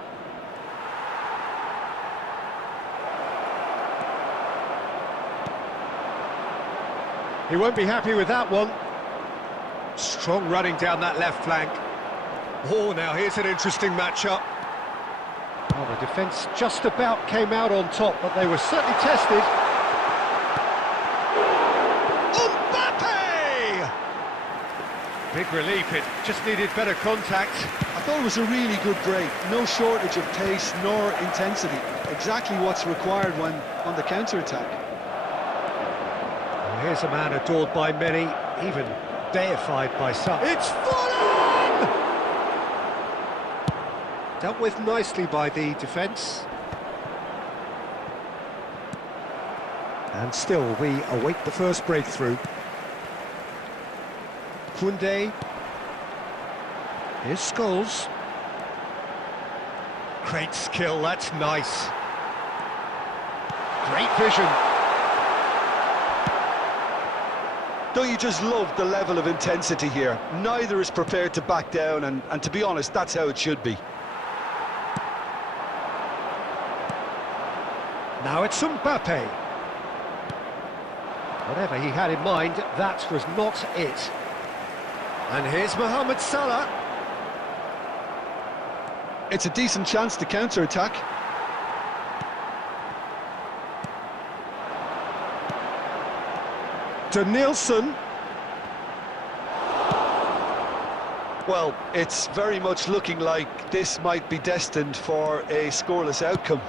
He won't be happy with that one. Strong running down that left flank. Oh, now here's an interesting matchup. Oh, the defence just about came out on top, but they were certainly tested. Mbappe! Big relief, it just needed better contact. I thought it was a really good break. No shortage of pace nor intensity. Exactly what's required when on the counter-attack. Here's a man adored by many, even deified by some. It's Forlan! Dealt with nicely by the defence. And still, we await the first breakthrough. Koundé. Here's Scholes. Great skill, that's nice. Great vision. Don't you just love the level of intensity here? Neither is prepared to back down, and to be honest, that's how it should be. Now it's Mbappe. Whatever he had in mind, that was not it. And here's Mohamed Salah. It's a decent chance to counter-attack. Denilson. Well, it's very much looking like this might be destined for a scoreless outcome.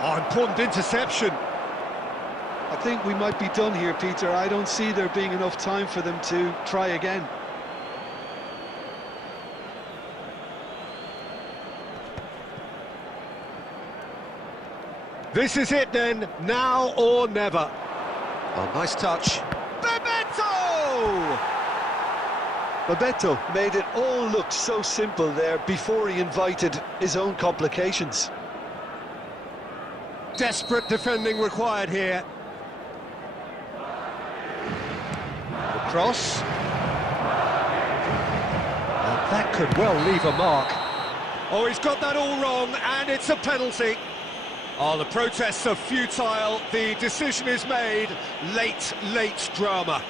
Oh, important interception. I think we might be done here, Peter. I don't see there being enough time for them to try again. This is it then, now or never. Oh, nice touch. Bebeto! Bebeto made it all look so simple there before he invited his own complications. Desperate defending required here. The cross. Now that could well leave a mark. Oh, he's got that all wrong, and it's a penalty. Oh, the protests are futile, the decision is made. Late drama.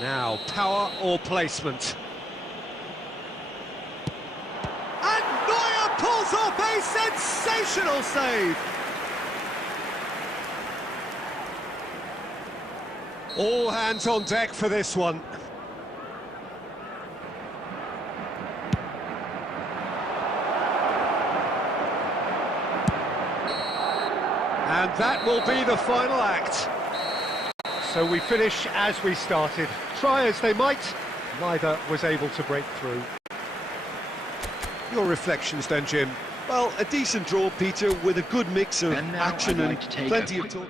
Now, power or placement. And Neuer pulls off a sensational save! All hands on deck for this one. And that will be the final act. So we finish as we started. Try as they might, neither was able to break through. Your reflections then, Jim? Well, a decent draw, Peter, with a good mix of action and plenty of talk.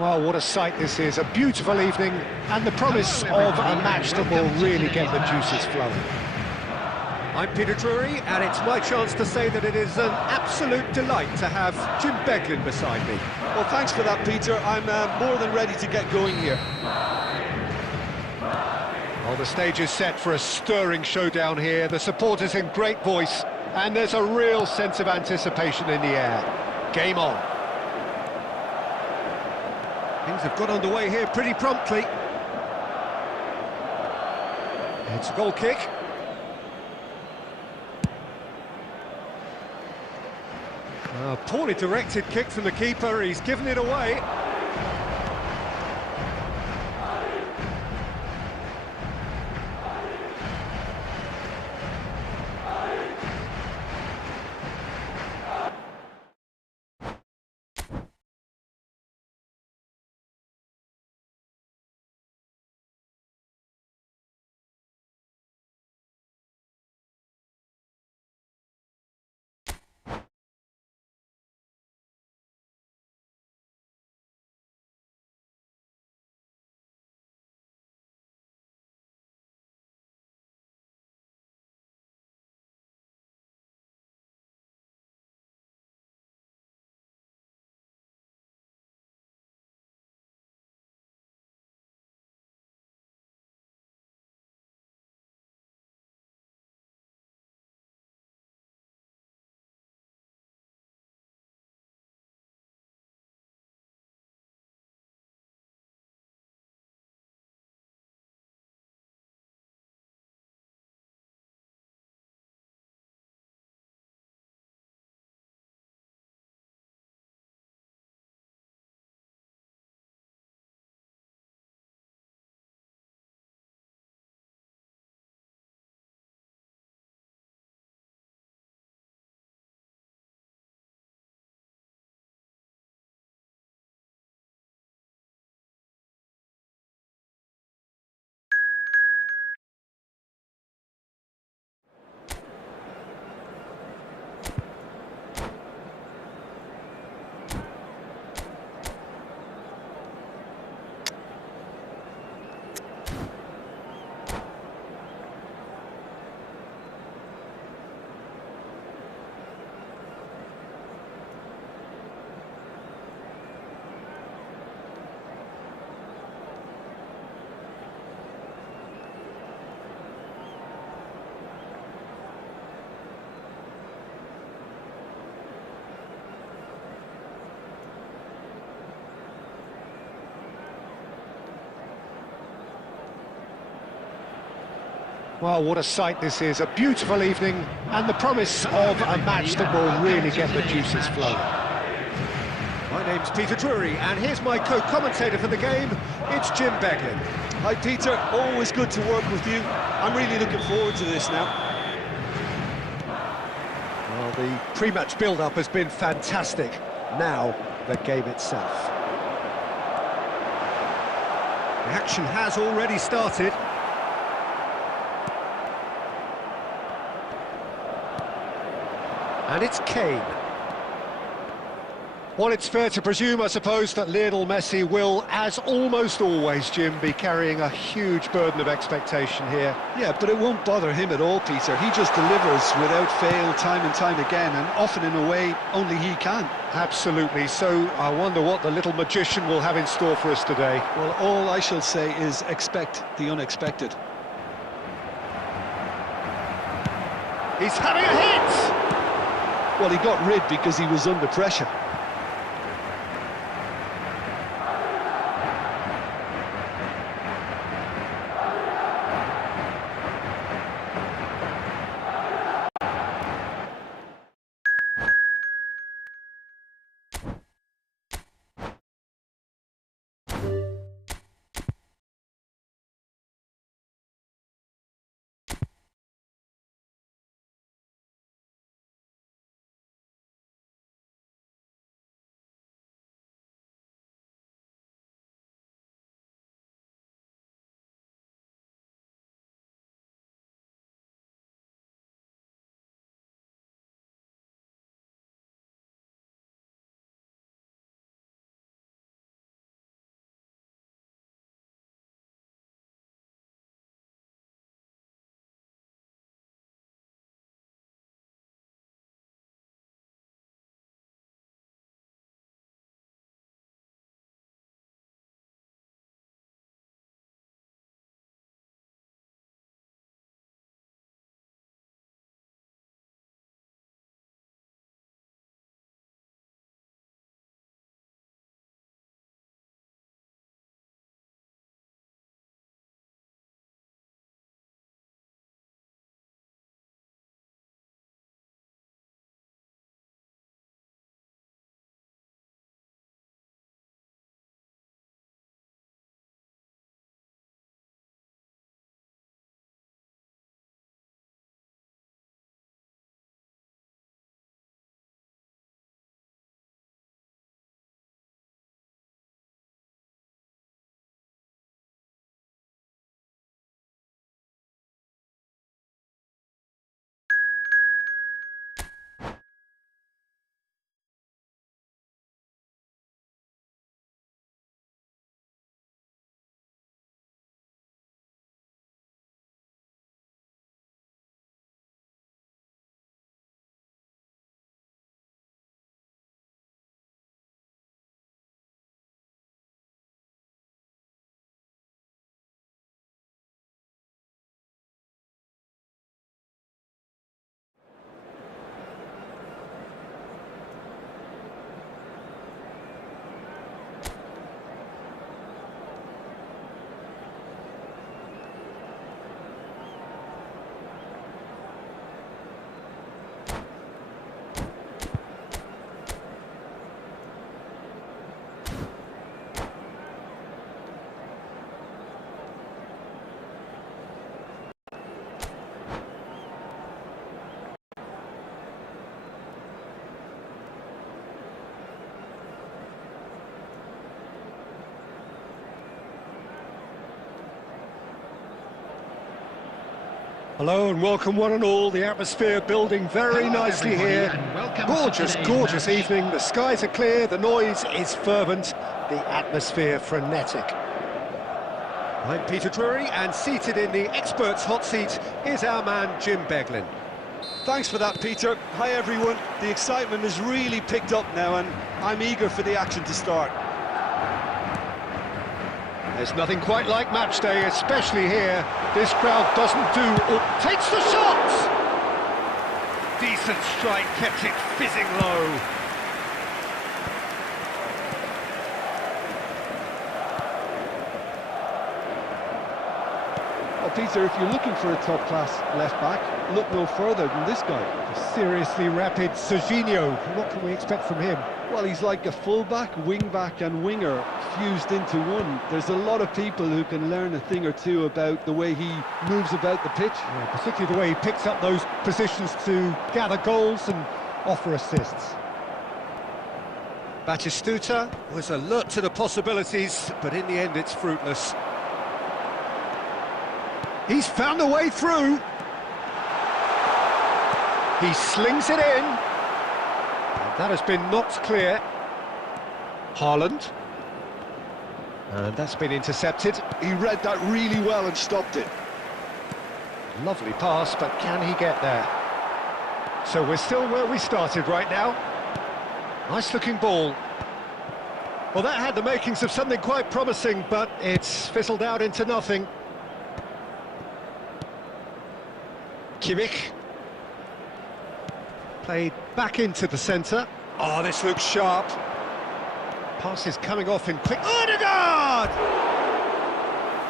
Well, what a sight this is, a beautiful evening, and the promise of a match that will really get the juices flowing. I'm Peter Drury, and it's my chance to say that it is an absolute delight to have Jim Beglin beside me. Well, thanks for that, Peter. I'm more than ready to get going here. Well, the stage is set for a stirring showdown here, the supporters in great voice, and there's a real sense of anticipation in the air. Game on. Things have got underway here pretty promptly. It's a goal kick. A poorly directed kick from the keeper, he's given it away. Well, what a sight this is, a beautiful evening, and the promise of a match that will really get the juices flowing. My name's Peter Drury, and here's my co-commentator for the game, it's Jim Beglin. Hi, Peter. Always good to work with you. I'm really looking forward to this now. Well, the pre-match build-up has been fantastic. Now, the game itself. The action has already started. And it's Kane. Well, it's fair to presume, I suppose, that Lionel Messi will, as almost always, Jim, be carrying a huge burden of expectation here. Yeah, but it won't bother him at all, Peter. He just delivers without fail, time and time again, and often in a way only he can. Absolutely. So I wonder what the little magician will have in store for us today. Well, all I shall say is expect the unexpected. He's having a hit! Well, he got rid because he was under pressure. Hello and welcome one and all. The atmosphere building very nicely here. Gorgeous, gorgeous evening. The skies are clear, the noise is fervent, the atmosphere frenetic. I'm Peter Drury, and seated in the experts' hot seat is our man Jim Beglin. Thanks for that, Peter. Hi, everyone. The excitement has really picked up now, and I'm eager for the action to start. There's nothing quite like match day, especially here. This crowd doesn't do... Oh, takes the shot! Decent strike, kept it fizzing low. Well, Peter, if you're looking for a top-class left-back, look no further than this guy. The seriously rapid Serginho. What can we expect from him? Well, he's like a full-back, wing-back and winger fused into one. There's a lot of people who can learn a thing or two about the way he moves about the pitch. Yeah, particularly the way he picks up those positions to gather goals and offer assists. Batistuta was alert to the possibilities, but in the end it's fruitless. He's found a way through. He slings it in. And that has been knocked clear. Haaland. And that's been intercepted. He read that really well and stopped it. Lovely pass, but can he get there? So we're still where we started right now. Nice looking ball. Well, that had the makings of something quite promising, but it's fizzled out into nothing. Kimmich. Played back into the centre. Oh, this looks sharp. Pass is coming off in quick... Odegaard!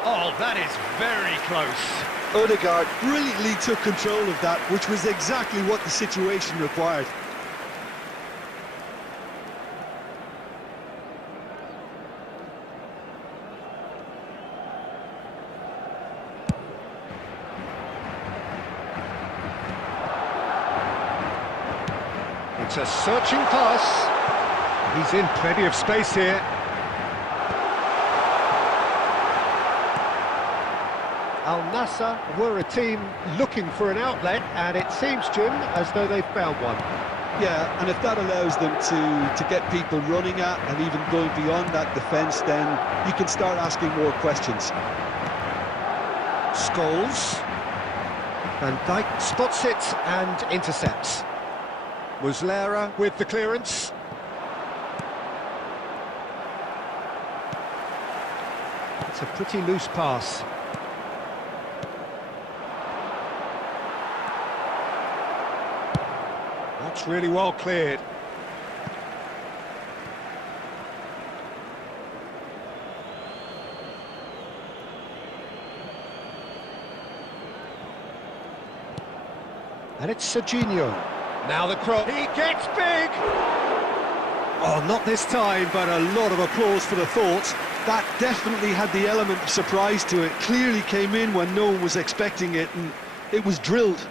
Oh, that is very close. Odegaard brilliantly took control of that, which was exactly what the situation required. It's a searching pass. He's in plenty of space here. Al Nassr were a team looking for an outlet, and it seems, Jim, as though they've found one. Yeah, and if that allows them to get people running at and even going beyond that defence, then you can start asking more questions. Scholes. Van Dijk spots it and intercepts. Muslera with the clearance. It's a pretty loose pass. That's really well cleared. And it's Serginho. Now the cross. He gets big! Oh, not this time, but a lot of applause for the thought. That definitely had the element of surprise to it. Clearly came in when no one was expecting it, and it was drilled.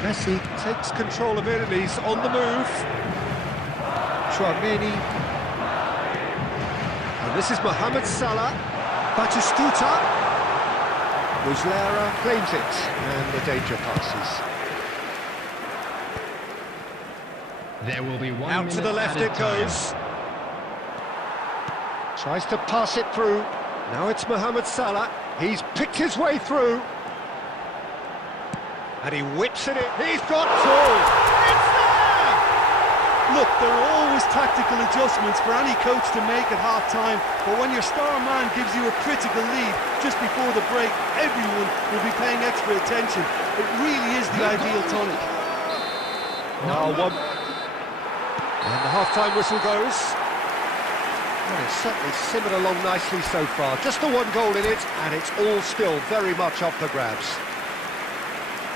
Messi takes control of it and he's on the move. Chouameni. And this is Mohamed Salah. Batistuta. Muslera claims it, and the danger passes. There will be 1 Out to the left it goes. Tries to pass it through. Now it's Mohamed Salah. He's picked his way through. And he whips it in. He's got through. It's there! Look, there are always tactical adjustments for any coach to make at half-time, but when your star man gives you a critical lead just before the break, everyone will be paying extra attention. It really is the ideal tonic. Now one. And the half-time whistle goes. Well, it's certainly simmered along nicely so far. Just the one goal in it, and it's all still very much up for grabs.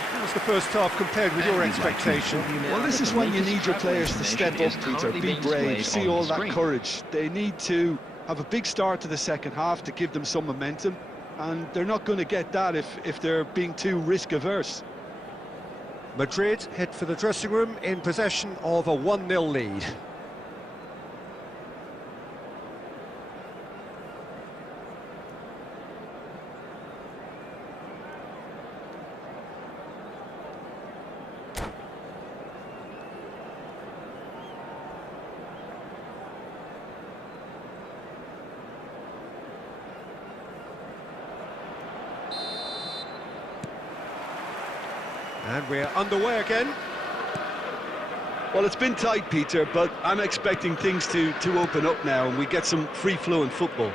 How was the first half compared with your expectation? Well, this is when you need your players to step up, Peter, be brave, see all that courage. They need to have a big start to the second half to give them some momentum, and they're not going to get that if they're being too risk-averse. Madrid head for the dressing room in possession of a 1-0 lead. And we're underway again. Well, it's been tight, Peter, but I'm expecting things to open up now and we get some free-flowing football.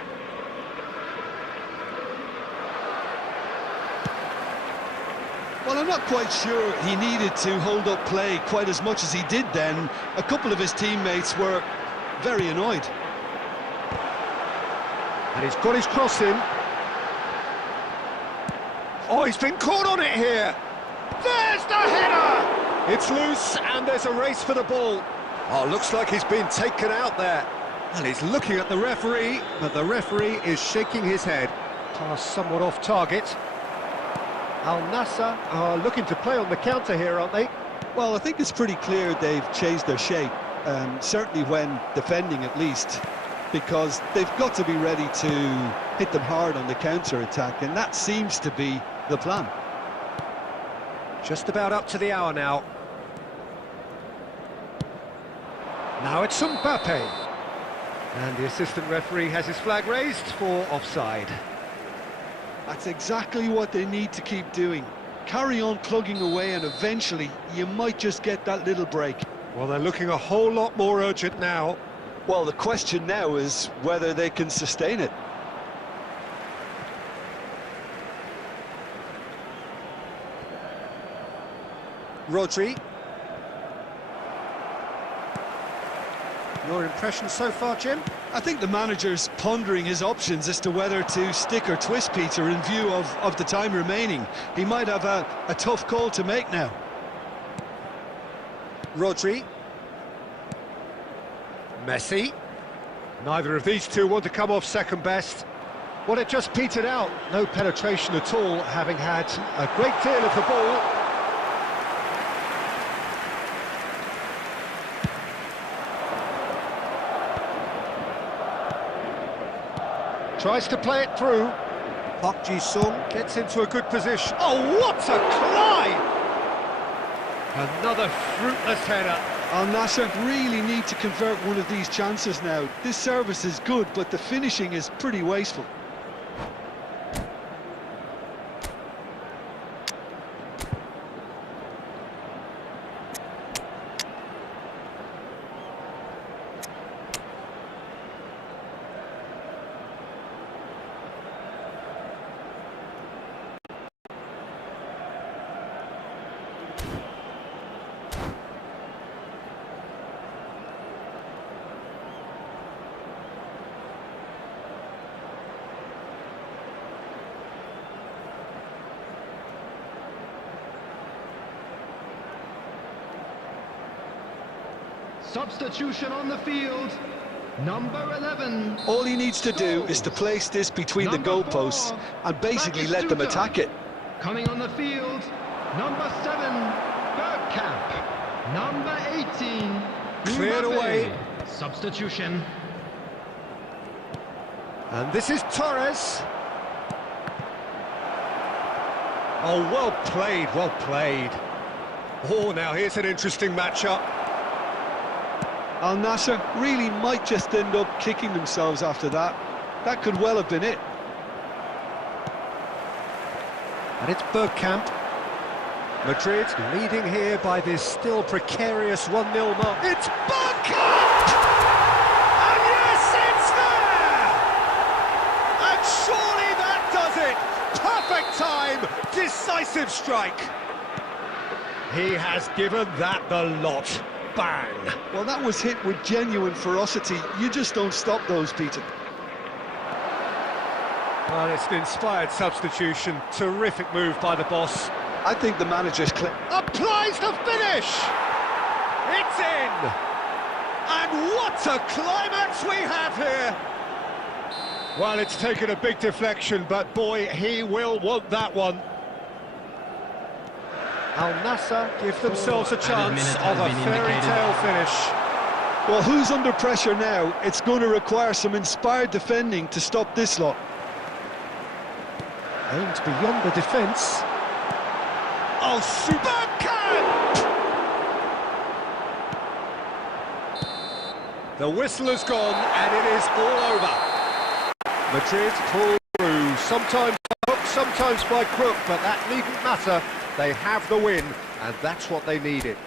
Well, I'm not quite sure he needed to hold up play quite as much as he did then. A couple of his teammates were very annoyed. And he's got his cross in. Oh, he's been caught on it here. There's the header! It's loose and there's a race for the ball. Oh, looks like he's been taken out there. And he's looking at the referee, but the referee is shaking his head. Pass somewhat off target. Al Nassr are looking to play on the counter here, aren't they? Well, I think it's pretty clear they've changed their shape, certainly when defending at least, because they've got to be ready to hit them hard on the counter-attack, and that seems to be the plan. Just about up to the hour now. Now it's Mbappe. And the assistant referee has his flag raised for offside. That's exactly what they need to keep doing. Carry on plugging away and eventually you might just get that little break. Well, they're looking a whole lot more urgent now. Well, the question now is whether they can sustain it. Rodri. Your impression so far, Jim? I think the manager's pondering his options as to whether to stick or twist, Peter, in view of the time remaining. He might have a tough call to make now. Rodri. Messi. Neither of these two want to come off second best. Well, it just petered out. No penetration at all, having had a great deal of the ball. Tries to play it through. Park Ji-sung gets into a good position. Oh, what a climb! Another fruitless header. Al Nassr really need to convert one of these chances now. This service is good, but the finishing is pretty wasteful. Substitution on the field. Number 11. All he needs to do is to place this between the goalposts and basically let them attack it. Coming on the field, number 7, Bergkamp. Number 18, Cleared Mbappe. away. Substitution. And this is Torres. Oh, well played, well played. Oh, now here's an interesting matchup. Al Nassr really might just end up kicking themselves after that. That could well have been it. And it's Bergkamp. Madrid leading here by this still precarious 1-0 mark. It's Bergkamp! And yes, it's there! And surely that does it! Perfect time, decisive strike. He has given that the lot. Bang! Well, that was hit with genuine ferocity. You just don't stop those, Peter. Well, it's an inspired substitution. Terrific move by the boss. I think the manager's Applies the finish! It's in! And what a climax we have here! Well, it's taken a big deflection, but boy, he will want that one. Al Nassr give themselves a Added chance minutes of has a been fairy indicated. tale finish. Well, who's under pressure now? It's going to require some inspired defending to stop this lot. Aimed beyond the defence. Oh, superb can! The whistle has gone, and it is all over. Madrid pull through, sometimes by hook, sometimes by crook, but that needn't matter. They have the win, and that's what they needed.